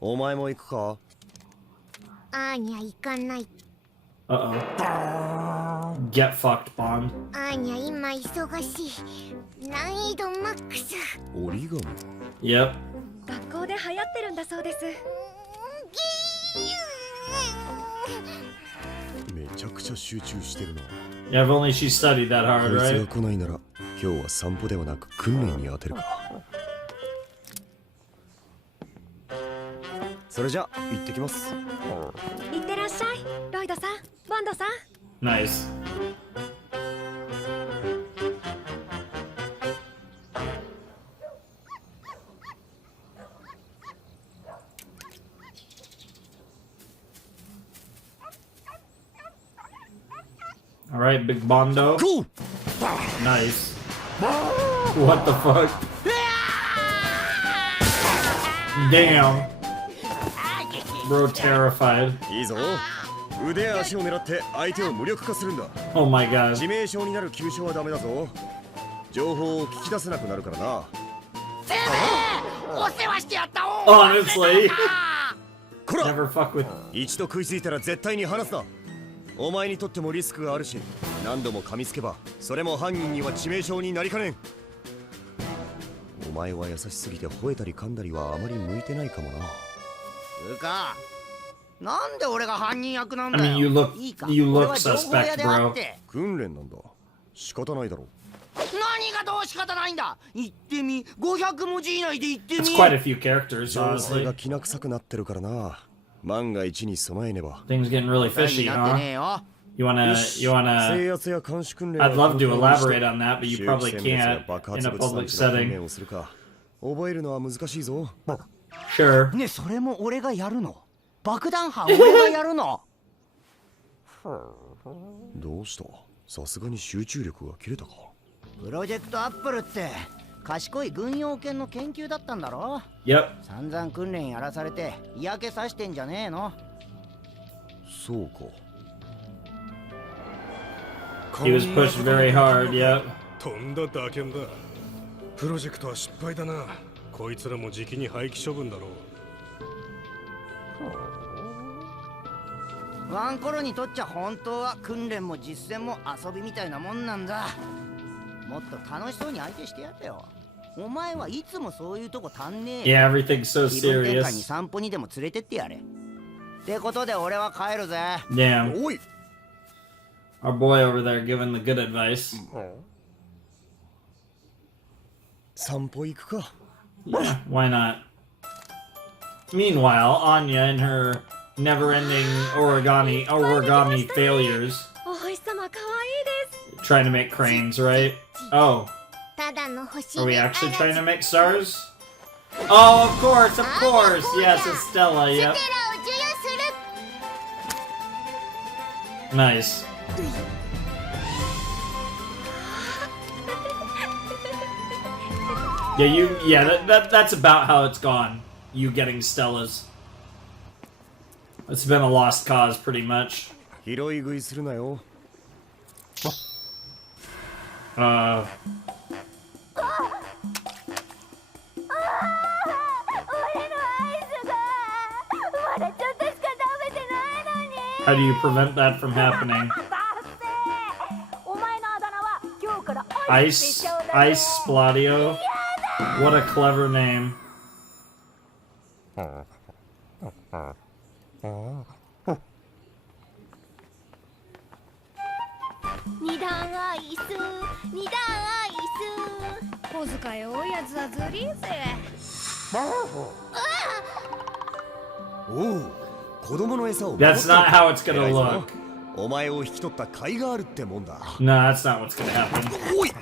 お前も行くか？あーにゃ行かない。Uh-oh. Get fucked, Bond. あーにゃ今忙しい。難易度マックス。折り紙。Yep. 学校で流行ってるんだそうです。めちゃくちゃ集中してるな。Yeah, if only she studied that hard, こいつ right? が来ないなら、今日は散歩ではなく訓練に当てるか。それじゃ行ってきます。いってらっしゃい、ロイドさん、ボンドさん。Nice. All right, big Bondo. Cool. Nice. What the fuck? Damn. Bro, terrified. いいぞ。腕や足を狙って相手を無力化するんだ。Oh my god. 致命傷になる急所はダメだぞ。情報を聞き出せなくなるからな。Honestly. Never fuck with. 一度食いついたら絶対に離すな。お前にとってもリスクがあるし、何度も噛みつけばそれも犯人には致命傷になりかねん。お前は優しすぎて吠えたり噛んだりはあまり向いてないかもな。うか、なんで俺が犯人役なんだよ。 I mean, you look いいか、 you 俺 look は情報屋 suspect, であ bro. って。訓練なんだ。仕方ないだろ。何がどう仕方ないんだ。言ってみ、500文字以内で言ってみ。 It's quite a few characters, 情勢 honestly. がきな臭くなってるからな。万が一に備えねば。 Things getting really 便利 fishy, になってね huh? えよ。 You wanna 制圧や監視訓練 I'd は love to elaborate on that, but you probably can't in a public 訓練 setting. をするか。覚えるのは難しいぞ。 Sure. ね、それも俺がやるの。爆弾犯俺がやるの。どうした？さすがに集中力が切れたか。プロジェクトアップルって賢い軍用犬の研究だったんだろ。 Yep. 散々訓練やらされて嫌気さしてんじゃねえの。そうか。 He was pushed very hard, yep. とんだ打鍵だ。プロジェクトは失敗だな。こいつらもじきに廃棄処分だろう。ワンコロにとっちゃ本当は訓練も実践も遊びみたいなもんなんだ。もっと楽しそうに相手してやれよ。お前はいつもそういうとこ足んねえ。 Yeah, everything's so 気分転換に serious. 散歩にでも連れてってやれ。ってことで俺は帰るぜ。 Damn. おい。 Our boy over there giving the good advice. 散歩行くか。 Yeah, why not? Meanwhile, Anya and her never-ending origami failures, お星様可愛いです。 trying to make cranes, right? Oh, ただの星 are we に actually 嵐 trying to make stars? Oh, of course, yes, it's Stella, ステ yep. ラを授与する。 Nice. That's about how it's gone. You getting Stella's. It's been a lost cause, pretty much. 拾い食いするなよ。 Uh, 俺のアイスがまだちょっとしか食べてないのに。 how do you prevent that from happening? お前のあだ名は今日からアイス Ice Spladio? What a clever name. 二段アイス二段アイス。小遣い多いやつはずりーぜ。おう。子供の餌を。 That's not how it's gonna look. お前を引き取った甲斐があるってもんだ。 No, that's not what's gonna happen. おい。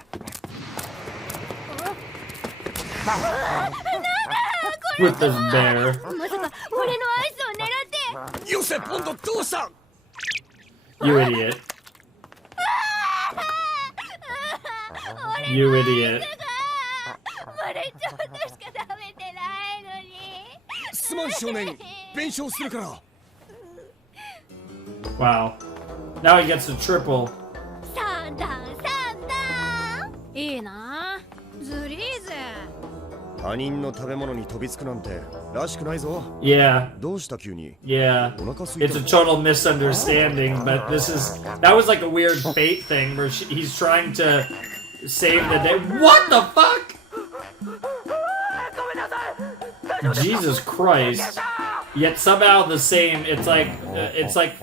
何 with this bear. まさか俺のアイスを狙って。よせ、ポンドどうした？ You idiot. You idiot. まだちょっとしか食べてないのに。すまん少年、弁償するから。Wow. Now he gets a triple. 三段三段。いいな。ずりーぜ。他人の食べ物に飛びつくなんてらしくないぞ。Yeah. どうした急に？ Yeah. お腹空い It's た a total misunderstanding, but that was like a weird fate thing where he's trying to save the day. What the fuck? Jesus Christ. Yet somehow the same, it's like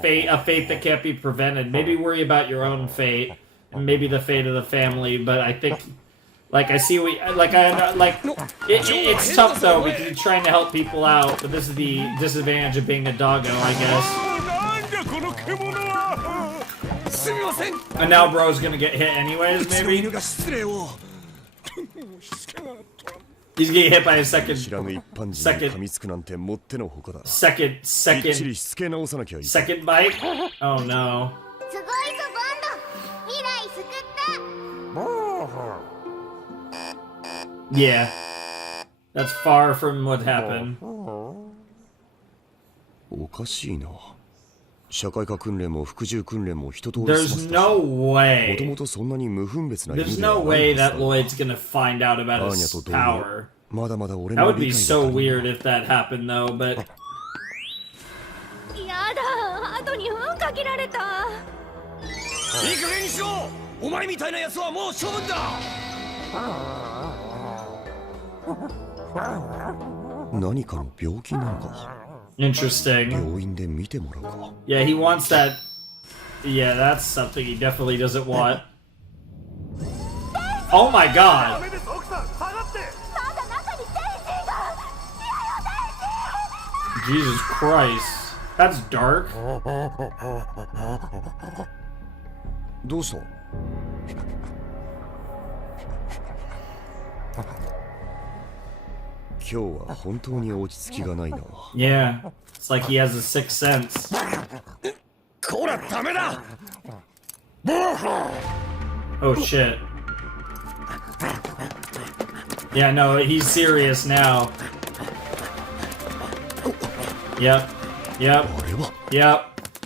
fate, a fate that can't be prevented. Maybe worry about your own fate, and maybe the fate of the family, but I think, like, I see it's tough though, because he's trying to help people out, but this is the disadvantage of being a doggo, I guess. And now bro's gonna get hit anyways, maybe? He's getting hit by a second bite? Oh no. すごいぞボンド。未来救った。 Yeah. That's far from what happened. おかしいな。社会科訓練も服従訓練も一通り There's no も way. ともとそんなに無分別な There's no way that Lloyd's gonna find out about his power. まだまだ俺 That の would be 理解 so が足り weird ない if that happened though, but やだ。後に運かけられた。いい加減にしろ。お前みたいなやつはもう処分だ。何かの病気なのか。 interesting. 病院で見てもらうか。 Yeah, he wants that. Yeah, that's something he definitely doesn't want. Oh my god! まだ中に天使が。 Jesus Christ. That's dark. どうした？今日は本当に落ち着きがないな。 Yeah. It's like he has a sixth sense. こらダメだ。 Oh shit. Yeah, no, he's serious now. Yep. Yep. あれは Yep.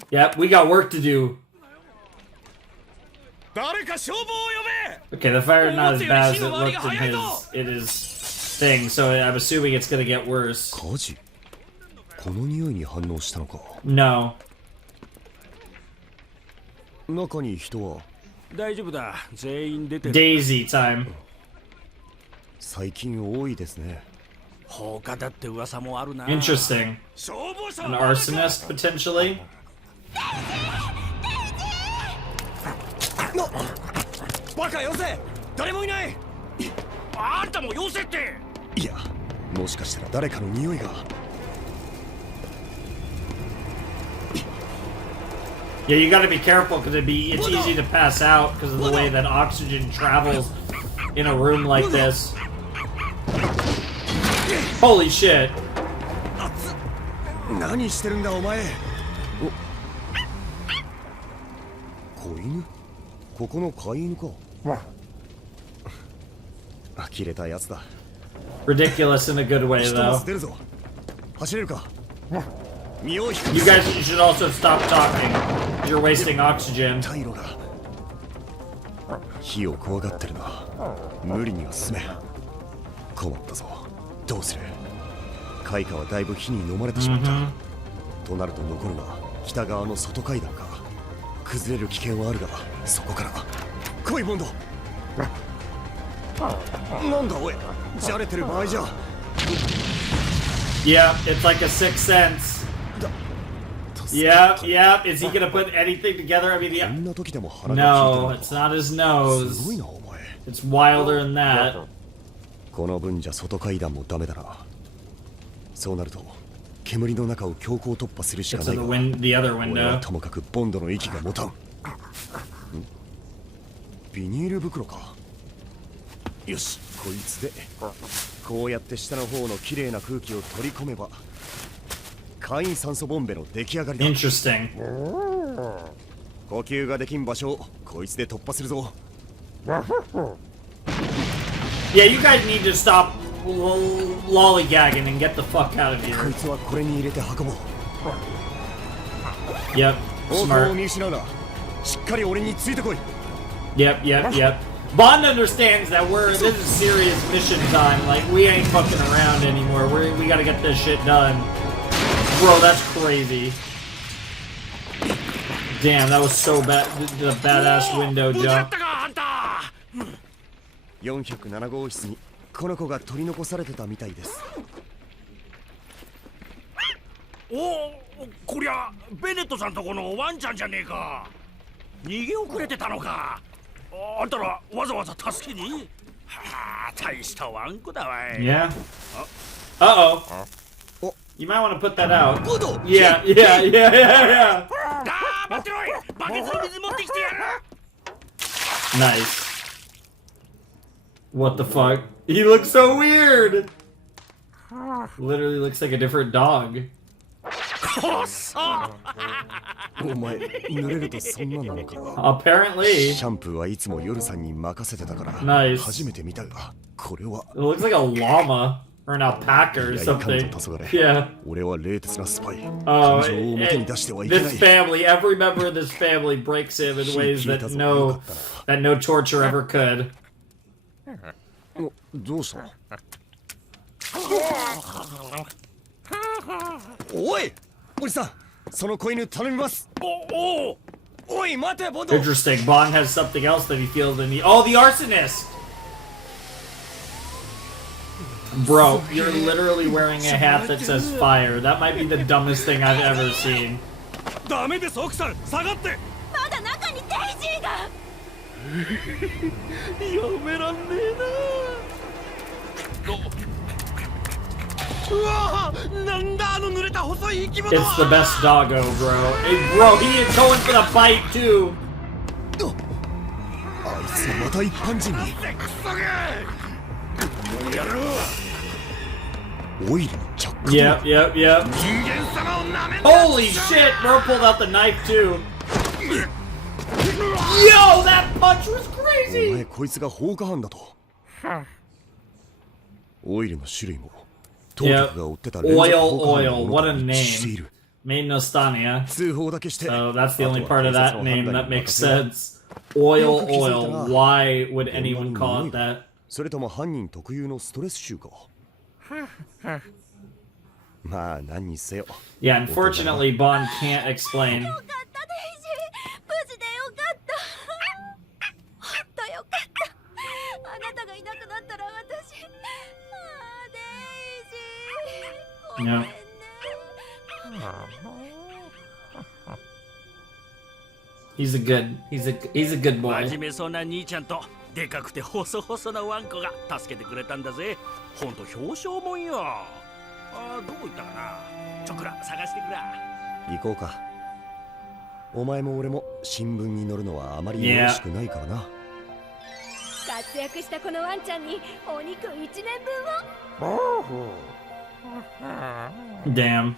Yep. We got work to do. 誰か消防を呼べ。 Okay, the fire's not as bad as it looked in his thing, so I'm assuming it's gonna get worse. 火事。この匂いに反応したのか。 No. 中に人は。大丈夫だ。全員出てる。 Daisy time. 最近多いですね。放火だって噂もあるな。 Interesting. 消防車 An arsonist, potentially? バカよせ。誰もいない。あんたもよせって。いや、もしかしたら誰かの匂いが。 Yeah, you gotta be careful because it's easy to pass out because of the way that oxygen travels in a room like this. Holy shit. 何してるんだお前。子犬？ここの飼い犬か。呆れたやつだ。 Ridiculous in a good way, 一つ though. 出るぞ。走れるか。身を引く。 You guys should also stop talking. You're wasting oxygen. タイロが火を怖がってるな。無理には進め。困ったぞ。どうする？カイカはだいぶ火に飲まれてしまった。となると残るは北側の外階段か。崩れる危険はあるが、そこから来いボンド。なんだおい、じゃれてる場合じゃ。 Yep, it's like a sixth sense. Yep, yep. Is he gonna put anything together? I mean, こんな時でも鼻が no, 効い it's てるの not his か。すご nose. いなお前。 It's wilder than that. この分じゃ外階段もダメだな。そうなると煙の中を強行突破するしか It's ない in が、 the other 俺は window. ともかくボンドの息が持たん。ビニール袋か。よし、こいつでこうやって下の方の綺麗な空気を取り込めば簡易酸素ボンベの出来上がりだ。 Interesting. 呼吸ができん場所をこいつで突破するぞ。 Yeah, you guys need to stop lollygagging and get the fuck out of こ here. いつはこれに入れて運ぼう。 Yep, 方向を smart. 見失うな。しっかり俺についてこい。 Yep, yep, yep. Bond understands that this is serious mission time. Like, we ain't fucking around anymore. We gotta get this shit done. Bro, that's crazy. Damn, that was so bad. The badass window jump. 407号室にこの子が取り残されてたみたいです。おお、こりゃベネットさんとこのワンちゃんじゃねえか。逃げ遅れてたのか。あんたらわざわざ助けに。はあ、大したワンコだわい。Yeah. Uh-oh. You might want to put that out. Yeah, yeah, yeah, yeah, yeah. あー、待ってろい。バケツの水持ってきてやる。 Nice. What the fuck? He looks so weird. Literally looks like a different dog. こっそ。お前濡れるとそんななのか。 Apparently. シャンプーはいつも夜さんに任せてたから Nice. 初めて見たが、これは It looks like a llama or an alpaca or いやいかん something. と黄昏。 Yeah. 俺は冷徹なスパイ。 Oh, 感情を表に出してはいけな this い。 family, every member of this family breaks him in ways that no torture ever could. どうした？おい、おじさん、その子犬頼みます。おい、待て、ボンド。 Interesting. Bond has something else that he feels the need. Oh, the arsonist! Bro, you're literally wearing a hat that says fire. That might be the dumbest thing I've ever seen. ダメです、奥さん、下がって。まだ中にデイジーが。やめらんねえな。うわぁ、なんだあの濡れた細い生き物は。 It's the best doggo, bro. Hey, bro, he is going for the bite, too. あいつまた一般人に。クソゲー。やろう。オイルのチャック。 Yep, yep, yep. 人間様をなめんな。 Holy shit! Bro pulled out the knife, too. Yo, that punch was お crazy! 前こいつが放火犯だと。オイルの種類も当局が追ってた連続 Oil, 放火犯 oil. のも What の a と一致してい name. る。 Made in Ostania. 通報だけして。 So that's the only あとは part of 警察 that の name 判断 that に makes 任せよう。 sense. Oil, oil. Why would anyone call it that? それとも犯人特有のストレス臭か。まあ何にせよ。 Yeah, unfortunately, Bond can't explain. よかったデイジー、無事でよかった。ほんとよかった。あなたがいなくなったら私、デイジー、ごめんね。 He's a good boy. 真面目そうな兄ちゃんとでかくて細々なワンコが助けてくれたんだぜ。ほんと表彰もんよ。どこ行ったかな。ちょくら探してくら。行こうか。お前も俺も新聞に載るのはあまりよろしくないからな。活躍したこのワンちゃんにお肉1年分を。 Damn.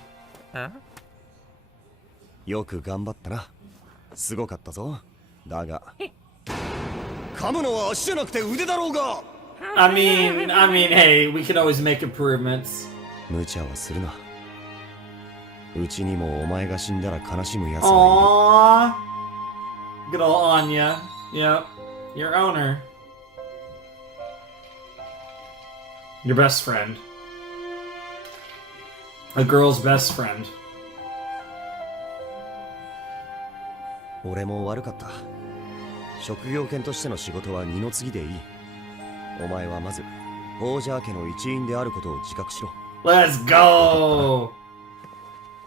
よく頑張ったな。すごかったぞ。だが噛むのは足じゃなくて腕だろうが。 I mean, hey, we can always make improvements. 無茶はするな。うちにもお前が死んだら悲しむ奴が Aww. Good old Anya. Yep. Your owner. Your best friend. A girl's best friend. いる。俺も悪かった。職業犬としての仕事は二の次でいい。お前はまずホージャー家の一員であることを自覚しろ。 Let's go!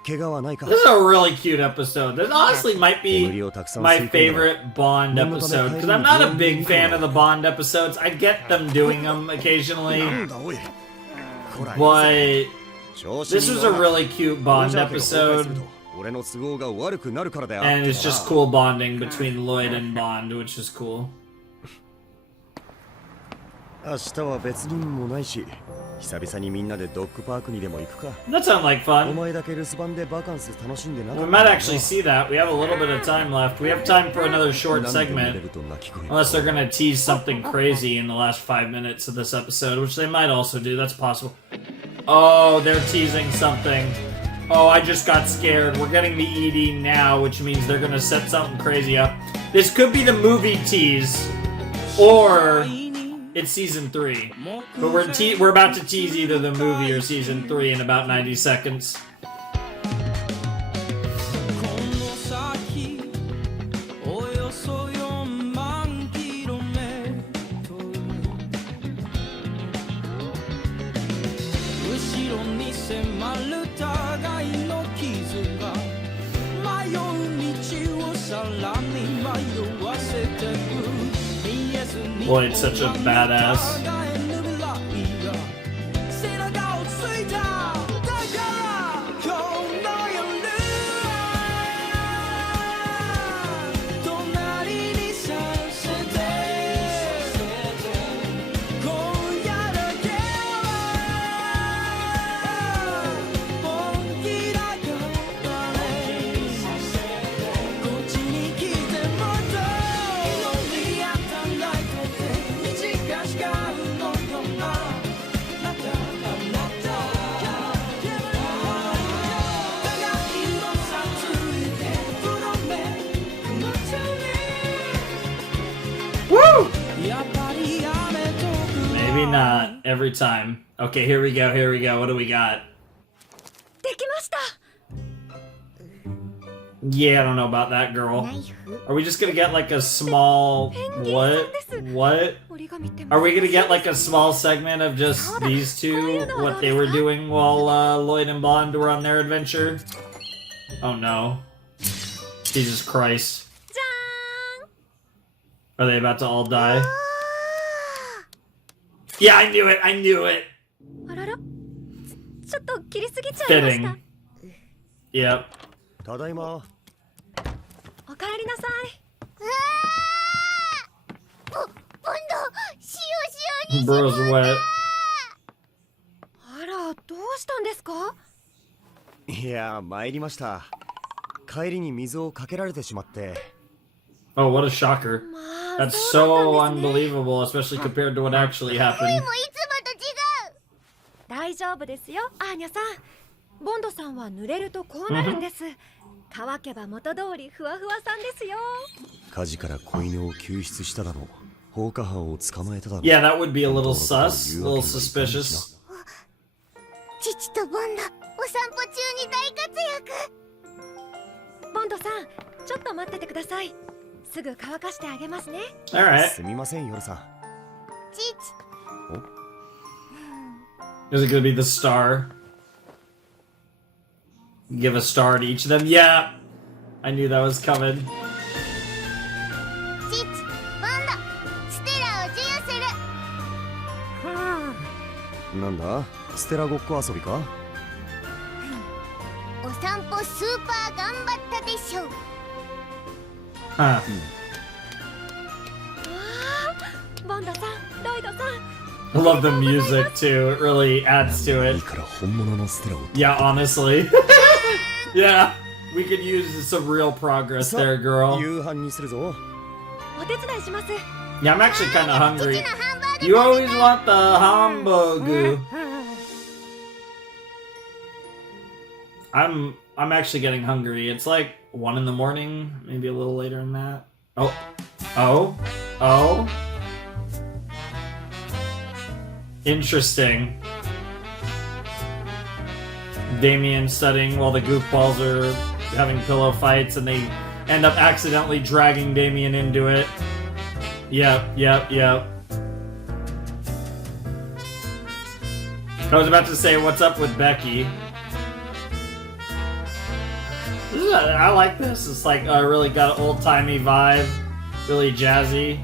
怪我はないか。 This is a really cute episode. This honestly might be my favorite Bond episode because I'm not a big fan of the Bond episodes. I get them doing them occasionally, but this was a really cute Bond episode, and it's just cool bonding between Lloyd and Bond, which is cool. 明日は別にもないし、久々にみんなでドッグパークにでも行くか。 That sounds like お fun. 前だけ留守番でバカンス楽しんでなかった We might actually see that. We have a little bit of time left. We have time for another short 何度も見れ segment. ると泣き声 Unless they're gonna tease something crazy in the last 5 minutes of this episode, which they might also do. That's possible. Oh, they're teasing something. Oh, I just got scared. We're getting the ED now, which means they're gonna set something crazy up. This could be the movie tease, or it's season 3. But we're about to tease either the movie or season 3 in about 90 seconds. Boy, it's such a badass. Woo! Maybe not every time. Okay, here we go. Here we go. What do we got? できました。 Yeah, I don't know about that, girl. Are we just gonna get like a small what? What? 折り紙って Are we gonna get like a small segment of just these two, what they were doing while Lloyd and Bond were on their adventure? Oh no. Jesus Christ. じゃ Are they about to all die? Yeah, I knew it! I knew it! ーん。あらら。ちょっと切りすぎちゃいました。 Fitting. Yep. ただいま。おかえりなさい。ボンド、塩に Bro's wet. あら、どうしたんですか？いや、参りました。帰りに水をかけられてしまって。 Oh, what a shocker. まあ、 That's そう so だったんですね。 unbelievable, especially compared to what actually も happened. いつもと違う。大丈夫ですよ、アーニャさん。ボンドさんは濡れるとこうなるんです。乾けば元通りふわふわさんですよ。火事から子犬を救出しただろう。放火犯を捕まえただろう。 Yeah, that would be a little sus, a little suspicious. 父とボンド、お散歩中に大活躍。ボンドさん、ちょっと待っててください。すぐ乾かしてあげますね。 Alright. すみません、夜さん。父。 Is it gonna be the star? Give a star to each of them? Yeah! I knew that was coming. 父、ボンド、ステラを授与する。なんだ、ステラごっこ遊びか？お散歩スーパー頑張ったでしょ。 Huh. わあ、ボンドさん、ロイドさん。 I love the music too. It really adds to いい it. から本物のステラを。 Yeah, honestly. Yeah, we could use some real progress さ there, girl. 夕飯にするぞ。お手伝いします Yeah, I'm actually kind of 父 hungry. のハンバーグ You always want the hamburger. I'm actually getting hungry. It's like 1 in the morning, maybe a little later than that. Oh. Oh. Oh. Interesting. Damien studying while the goofballs are having pillow fights and they end up accidentally dragging Damien into it. Yep. I was about to say, what's up with Becky? I like this. It's like really got an old-timey vibe. Really jazzy.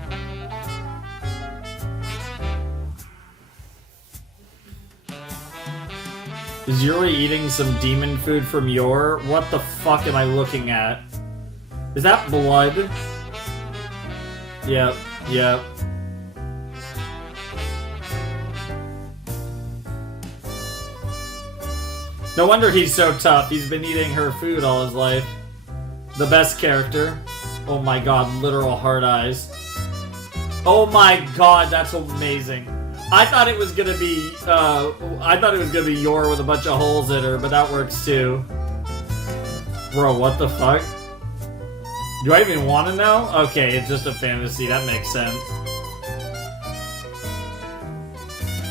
Is Yuri eating some demon food from Yor? What the fuck am I looking at? Is that blood? Yep. No wonder he's so tough. He's been eating her food all his life. The best character. Oh my god, literal hard eyes. Oh my god, that's amazing. I thought it was gonna be, Yor with a bunch of holes in her, but that works too. Bro, what the fuck? Do I even want to know? Okay, it's just a fantasy. That makes sense.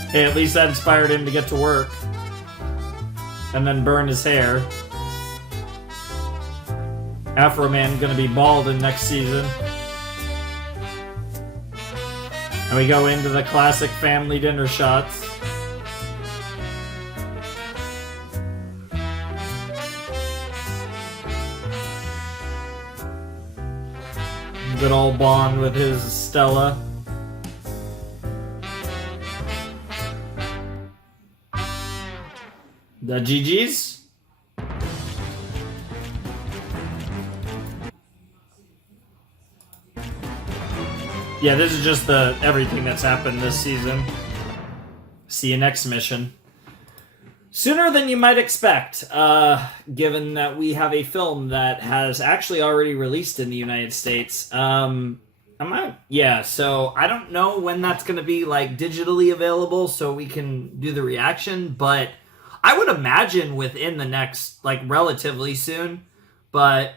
Hey, at least that inspired him to get to work. And then burn his hair. Afro Man gonna be bald in next season. And we go into the classic family dinner shots. Good old Bond with his Stella. The GG's? Yeah, this is just the everything that's happened this season. See you next mission. Sooner than you might expect, given that we have a film that has actually already released in the United States. So I don't know when that's going to be, like, digitally available so we can do the reaction, but I would imagine within the next, like, relatively soon, but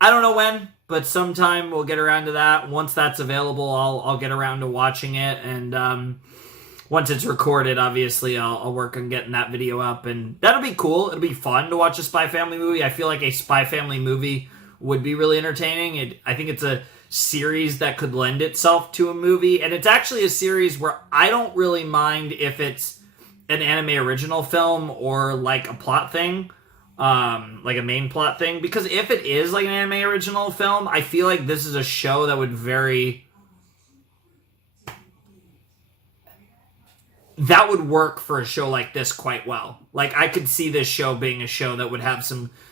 I don't know when, but sometime we'll get around to that. Once that's available, I'll get around to watching it, and once it's recorded, obviously, I'll work on getting that video up, and that'll be cool. It'll be fun to watch a Spy Family movie. I feel like a Spy Family movie would be really entertaining. I think it's a series that could lend itself to a movie, and it's actually a series where I don't really mind if it's an anime original film or like a plot thing, like a main plot thing, because if it is like an anime original film, I feel like this is a show that would that would work for a show like this quite well. Like, I could see this show being a show that would have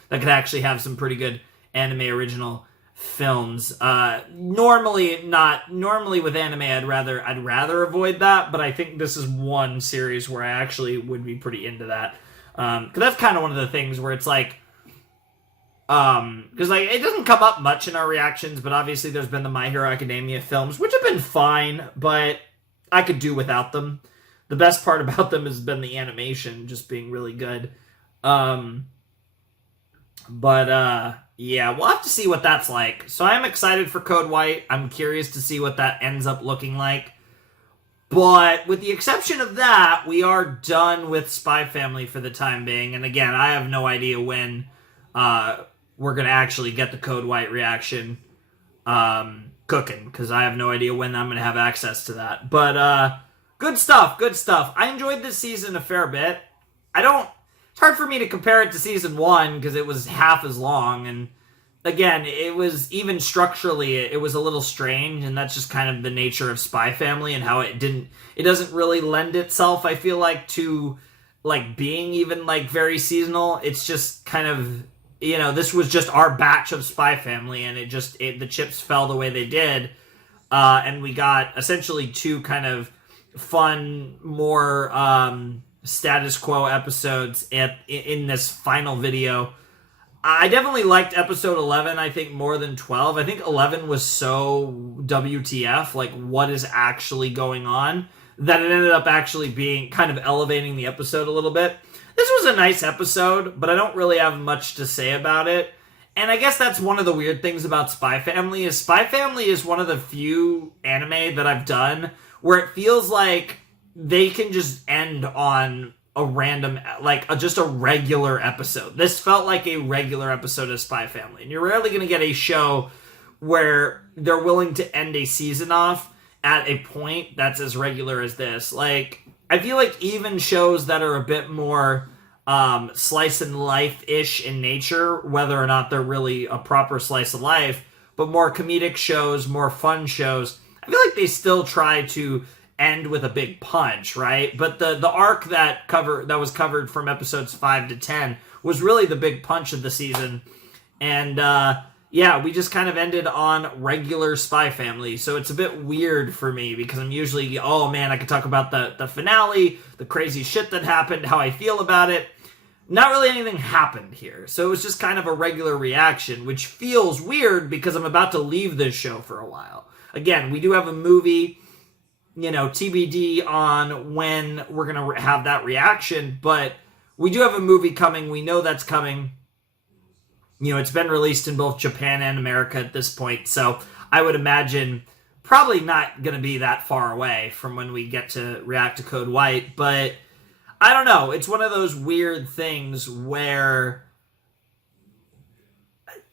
that could actually have some pretty good anime original films. Normally with anime, I'd rather avoid that, but I think this is one series where I actually would be pretty into that. Because that's kind of one of the things where it's like, because like it doesn't come up much in our reactions, but obviously there's been the My Hero Academia films, which have been fine, but I could do without them. The best part about them has been the animation just being really good. Yeah, we'll have to see what that's like. So I'm excited for Code White. I'm curious to see what that ends up looking like. But with the exception of that, we are done with Spy Family for the time being. And again, I have no idea when we're going to actually get the Code White reaction cooking, because I have no idea when I'm going to have access to that. But good stuff. I enjoyed this season a fair bit. It's hard for me to compare it to season 1 because it was half as long, and again, it was, even structurally, it was a little strange, and that's just kind of the nature of Spy Family and how it doesn't really lend itself, I feel like, to like being even like very seasonal. It's just kind of, this was just our batch of Spy Family, and the chips fell the way they did, and we got essentially 2 kind of fun, more status quo episodes in this final video. I definitely liked episode 11, I think, more than 12. I think 11 was so WTF, like what is actually going on, that it ended up actually being kind of elevating the episode a little bit. This was a nice episode, but I don't really have much to say about it. And I guess that's one of the weird things about Spy Family is one of the few anime that I've done where it feels like they can just end on a random, like, just a regular episode. This felt like a regular episode of Spy Family. And you're rarely going to get a show where they're willing to end a season off at a point that's as regular as this. Like, I feel like even shows that are a bit more slice and life-ish in nature, whether or not they're really a proper slice of life, but more comedic shows, more fun shows, I feel like they still try to end with a big punch, right? But the arc that was covered from episodes 5 to 10 was really the big punch of the season. And we just kind of ended on regular Spy Family. So it's a bit weird for me because I'm usually, oh man, I could talk about the finale, the crazy shit that happened, how I feel about it. not really anything happened here. So it was just kind of a regular reaction, which feels weird because I'm about to leave this show for a while. Again, we do have a movie, TBD on when we're going to have that reaction, but we do have a movie coming. We know that's coming. It's been released in both Japan and America at this point, so I would imagine probably not going to be that far away from when we get to react to Code White, but I don't know. It's one of those weird things where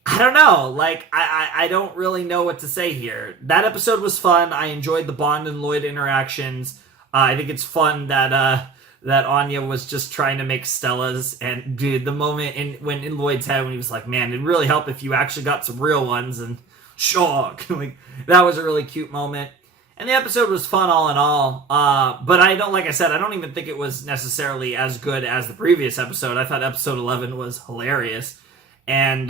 I don't know. Like, I don't really know what to say here. That episode was fun. I enjoyed the Bond and Lloyd interactions. I think it's fun that Anya was just trying to make Stella's. And, dude, the moment in Lloyd's head when he was like, man, it'd really help if you actually got some real ones. And shock. Like, that was a really cute moment. And the episode was fun all in all. But like I said, I don't even think it was necessarily as good as the previous episode. I thought episode 11 was hilarious. And,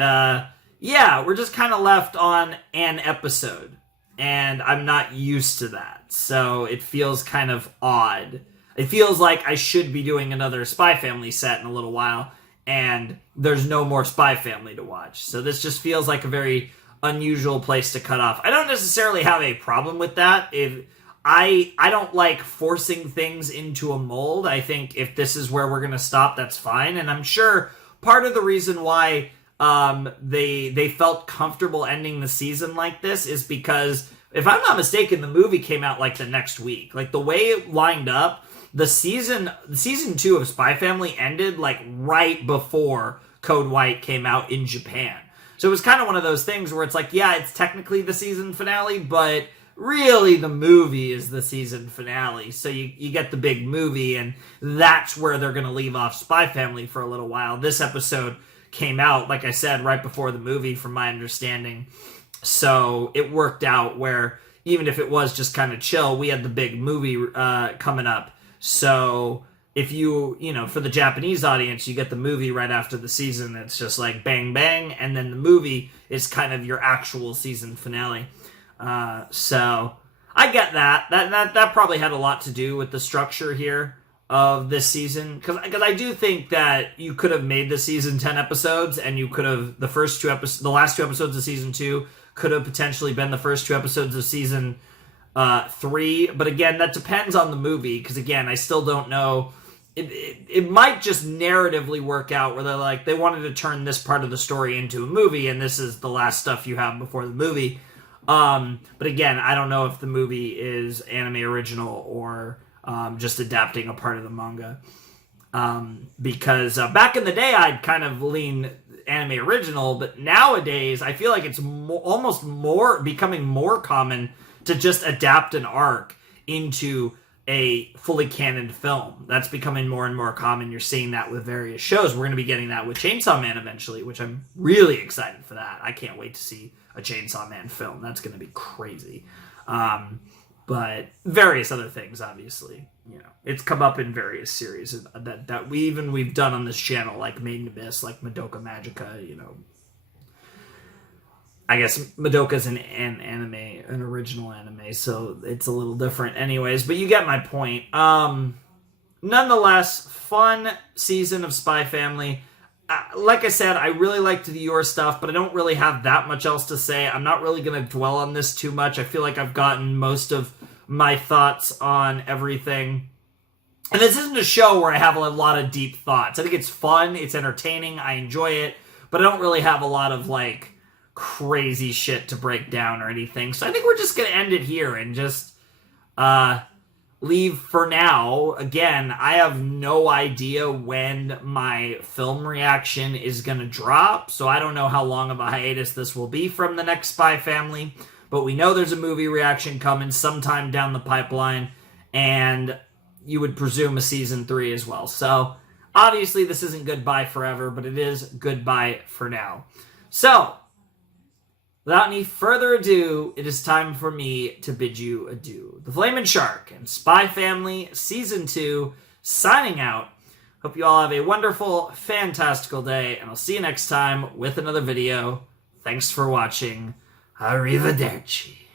yeah, we're just kind of left on an episode. And I'm not used to that. So it feels kind of odd. It feels like I should be doing another Spy Family set in a little while. And there's no more Spy Family to watch. So this just feels like a very unusual place to cut off. I don't necessarily have a problem with that. If I don't like forcing things into a mold. I think if this is where we're going to stop, that's fine. And I'm sure part of the reason why they felt comfortable ending the season like this is because, if I'm not mistaken, the movie came out like the next week. Like, the way it lined up, the season 2 of Spy Family ended like right before Code White came out in Japan. So it was kind of one of those things where it's like, yeah, it's technically the season finale, but really the movie is the season finale. So you get the big movie, and that's where they're going to leave off Spy Family for a little while. This episode came out, like I said, right before the movie, from my understanding. So it worked out where even if it was just kind of chill, we had the big movie coming up. So if for the Japanese audience, you get the movie right after the season. It's just like bang, bang. And then the movie is kind of your actual season finale. So I get that. That probably had a lot to do with the structure here of this season. Because I do think that you could have made the season 10 episodes, and you could have, the last 2 episodes of season 2 could have potentially been the first 2 episodes of season 3. But again, that depends on the movie. Because again, I still don't know. It might just narratively work out where they wanted to turn this part of the story into a movie, and this is the last stuff you have before the movie. But again, I don't know if the movie is anime original or just adapting a part of the manga. Because back in the day, I'd kind of lean anime original, but nowadays I feel like it's almost becoming more common to just adapt an arc into a fully canon film. That's becoming more and more common. You're seeing that with various shows. We're going to be getting that with Chainsaw Man eventually, which I'm really excited for that. I can't wait to see a Chainsaw Man film. That's going to be crazy. But various other things, obviously. It's come up in various series that we've done on this channel, like Made in Abyss, like Madoka Magica, I guess Madoka's an anime, an original anime, so it's a little different anyways, but you get my point. Nonetheless, fun season of Spy Family. Like I said, I really liked the Yor stuff, but I don't really have that much else to say. I'm not really going to dwell on this too much. I feel like I've gotten most of my thoughts on everything. And this isn't a show where I have a lot of deep thoughts. I think it's fun, it's entertaining, I enjoy it, but I don't really have a lot of, crazy shit to break down or anything. So I think we're just going to end it here and just leave for now. Again, I have no idea when my film reaction is going to drop, so I don't know how long of a hiatus this will be from the next Spy Family, but we know there's a movie reaction coming sometime down the pipeline, and you would presume a season 3 as well. So obviously this isn't goodbye forever, but it is goodbye for now. So without any further ado, it is time for me to bid you adieu. The Flamin' Shark and Spy Family Season 2 signing out. Hope you all have a wonderful, fantastical day, and I'll see you next time with another video. Thanks for watching. Arrivederci.